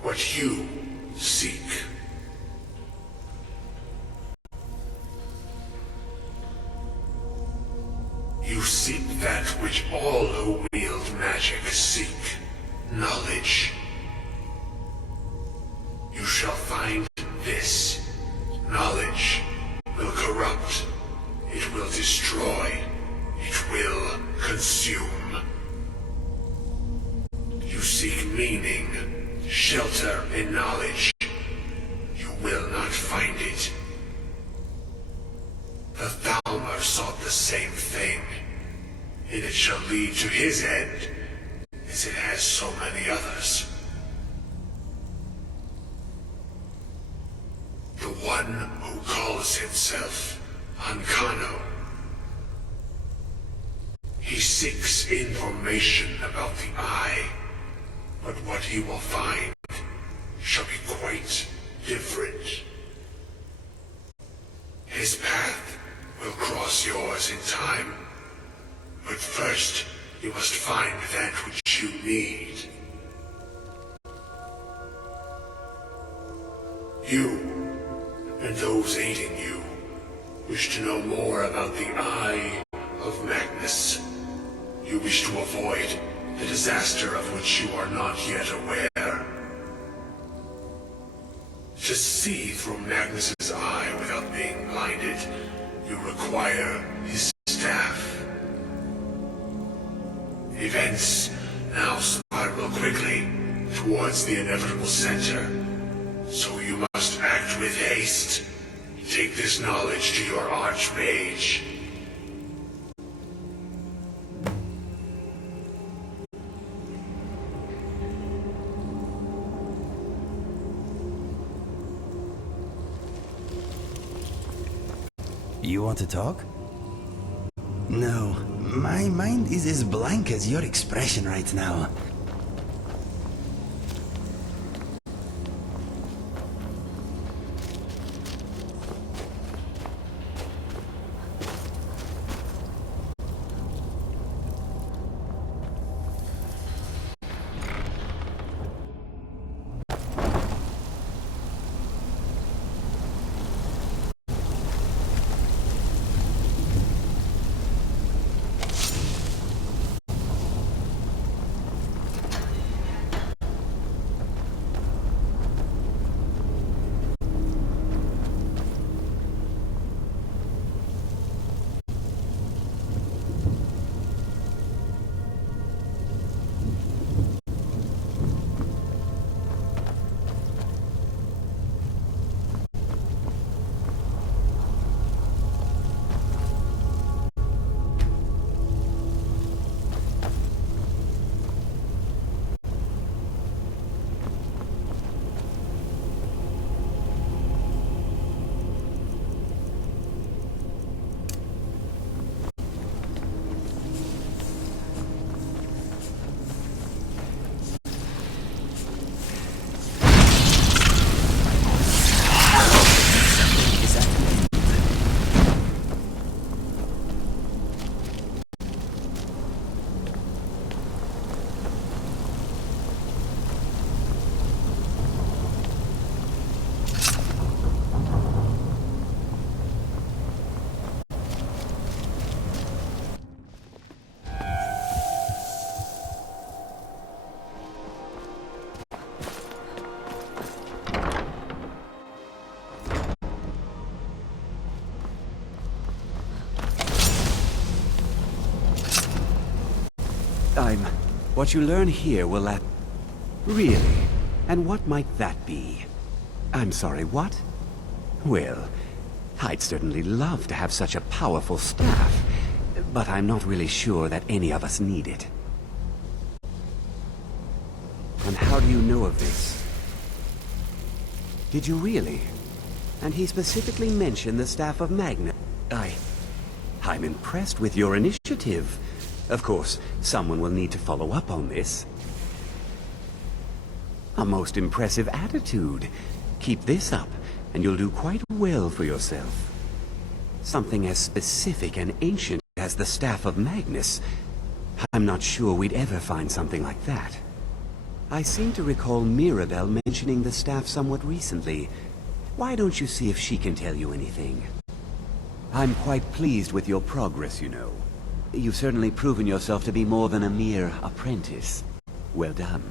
what you seek. You seek that which all who wield magic seek, knowledge. You shall find this. Knowledge will corrupt. It will destroy. It will consume. You seek meaning, shelter in knowledge. You will not find it. The Thalmor sought the same thing. and it shall lead to his end, as it has so many others. The one who calls himself Ancano. He seeks information about the Eye, but what he will find shall be quite different. His path will cross yours in time, but first you must find that which you need. You, and those aiding you, wish to know more about the Eye of Magnus. You wish to avoid the disaster of which you are not yet aware. To see through Magnus's eye without being blinded, you require his staff. Events now spiral quickly towards the inevitable center, so you must act with haste. Take this knowledge to your Archmage. You want to talk? No, my mind is as blank as your expression right now. What you learn here will last... Really? And what might that be? I'm sorry, what? Well, I'd certainly love to have such a powerful staff, but I'm not really sure that any of us need it. And how do you know of this? Did you really? And he specifically mentioned the staff of Magnus. I'm impressed with your initiative. Of course, someone will need to follow up on this. A most impressive attitude. Keep this up, and you'll do quite well for yourself. Something as specific and ancient as the Staff of Magnus. I'm not sure we'd ever find something like that. I seem to recall Mirabelle mentioning the staff somewhat recently. Why don't you see if she can tell you anything? I'm quite pleased with your progress, you know. You've certainly proven yourself to be more than a mere apprentice. Well done.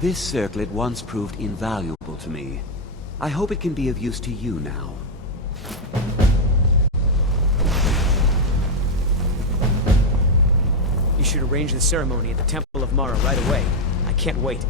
This circlet once proved invaluable to me. I hope it can be of use to you now. You should arrange the ceremony at the Temple of Mara right away. I can't wait.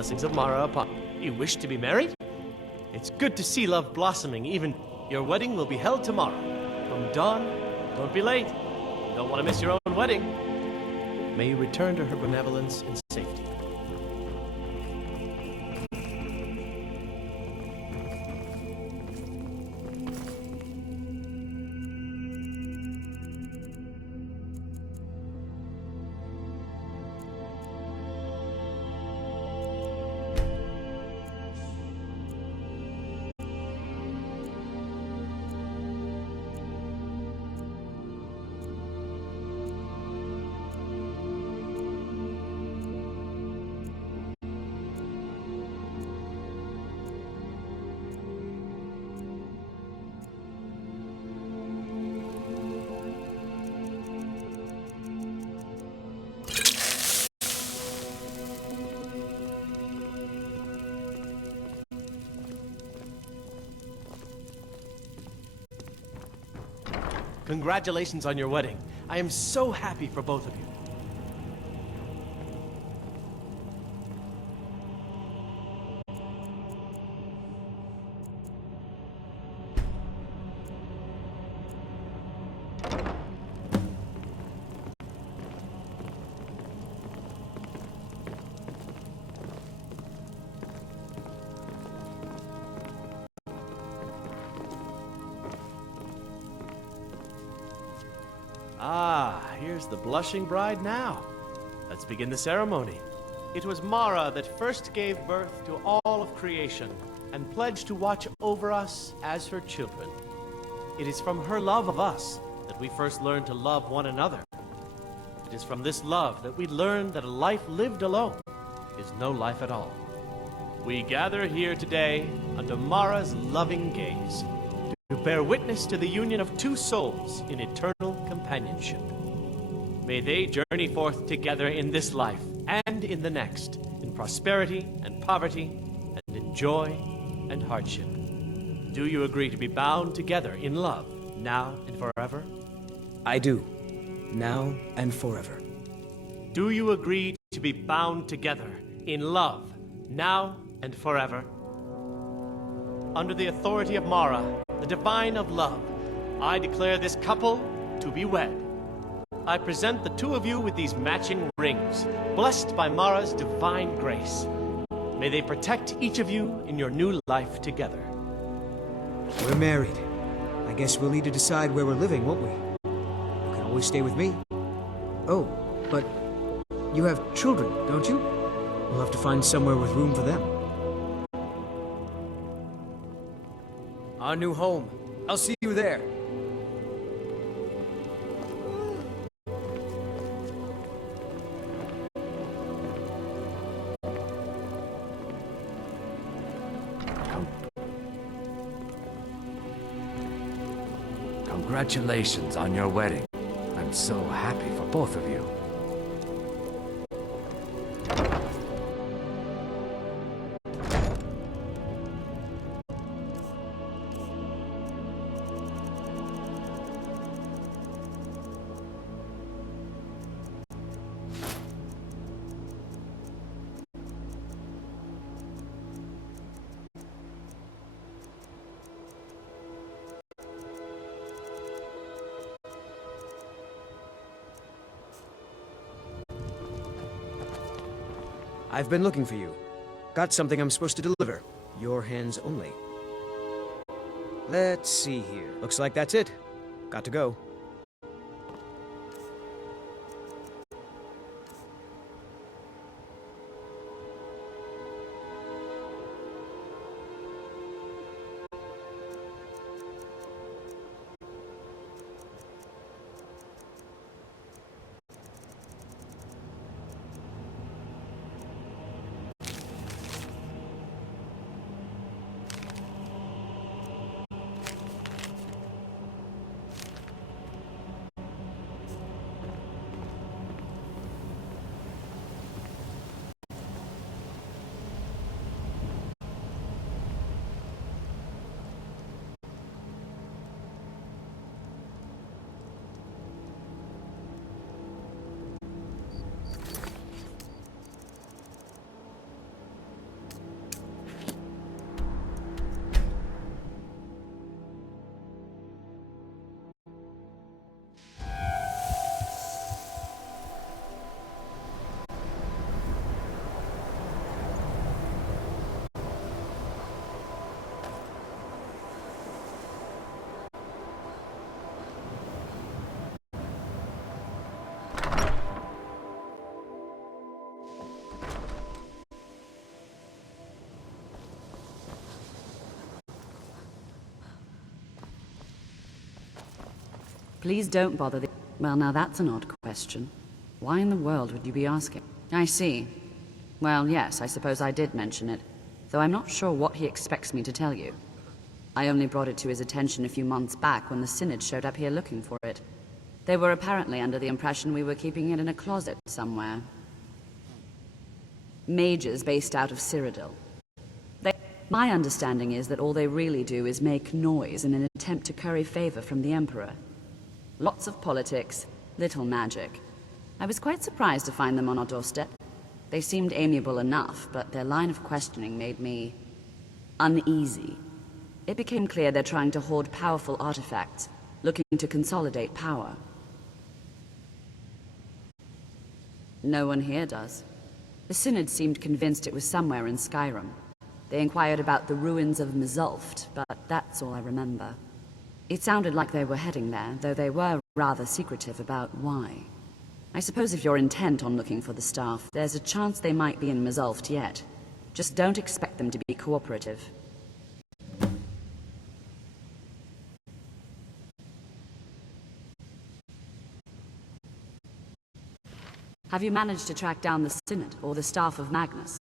blessings of Mara upon you. You wish to be married? It's good to see love blossoming even. Your wedding will be held tomorrow. From dawn, don't be late. You don't want to miss your own wedding. May you return to her benevolence in safety. Congratulations on your wedding. I am so happy for both of you. Ah, here's the blushing bride now. Let's begin the ceremony. It was Mara that first gave birth to all of creation and pledged to watch over us as her children. It is from her love of us that we first learned to love one another. It is from this love that we learn that a life lived alone is no life at all. We gather here today under Mara's loving gaze to bear witness to the union of two souls in eternal companionship. May they journey forth together in this life and in the next, in prosperity and poverty, and in joy and hardship. Do you agree to be bound together in love, now and forever? I do. Now and forever. Do you agree to be bound together in love, now and forever? Under the authority of Mara, the divine of love, I declare this couple to be wed. I present the two of you with these matching rings, blessed by Mara's divine grace. May they protect each of you in your new life together. We're married. I guess we'll need to decide where we're living, won't we? You can always stay with me. Oh, but you have children, don't you? We'll have to find somewhere with room for them. Our new home. I'll see you there. Congratulations on your wedding. I'm so happy for both of you. I've been looking for you. Got something I'm supposed to deliver. Your hands only. Let's see here. Looks like that's it. Got to go. Please don't bother the... Well, now that's an odd question. Why in the world would you be asking? I see. Well, yes, I suppose I did mention it, though I'm not sure what he expects me to tell you. I only brought it to his attention a few months back when the Synod showed up here looking for it. They were apparently under the impression we were keeping it in a closet somewhere. Mages based out of Cyrodiil. My understanding is that all they really do is make noise in an attempt to curry favor from the Emperor. Lots of politics, little magic. I was quite surprised to find them on our doorstep. They seemed amiable enough, but their line of questioning made me uneasy. It became clear they're trying to hoard powerful artifacts, looking to consolidate power. No one here does. The Synod seemed convinced it was somewhere in Skyrim. They inquired about the ruins of Mzulft, but that's all I remember. It sounded like they were heading there, though they were rather secretive about why. I suppose if you're intent on looking for the staff, there's a chance they might be in Mzulft yet. Just don't expect them to be cooperative. Have you managed to track down the Synod or the staff of Magnus?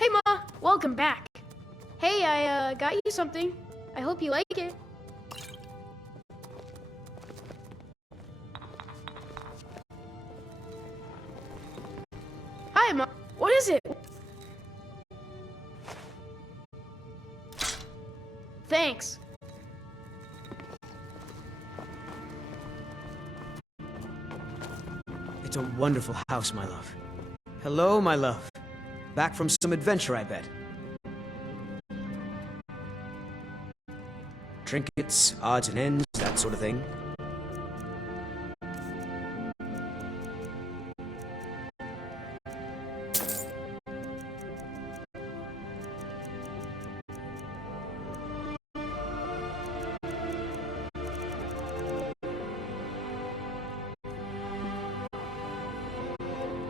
Hey Ma, welcome back. Hey, I got you something. I hope you like it. Hi Ma, what is it? Thanks. It's a wonderful house, my love. Hello, my love. Back from some adventure, I bet. Trinkets, odds and ends, that sort of thing.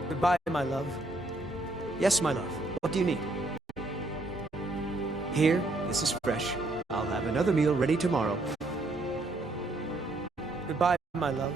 Goodbye, my love. Yes, my love. What do you need? Here, this is fresh. I'll have another meal ready tomorrow. Goodbye, my love.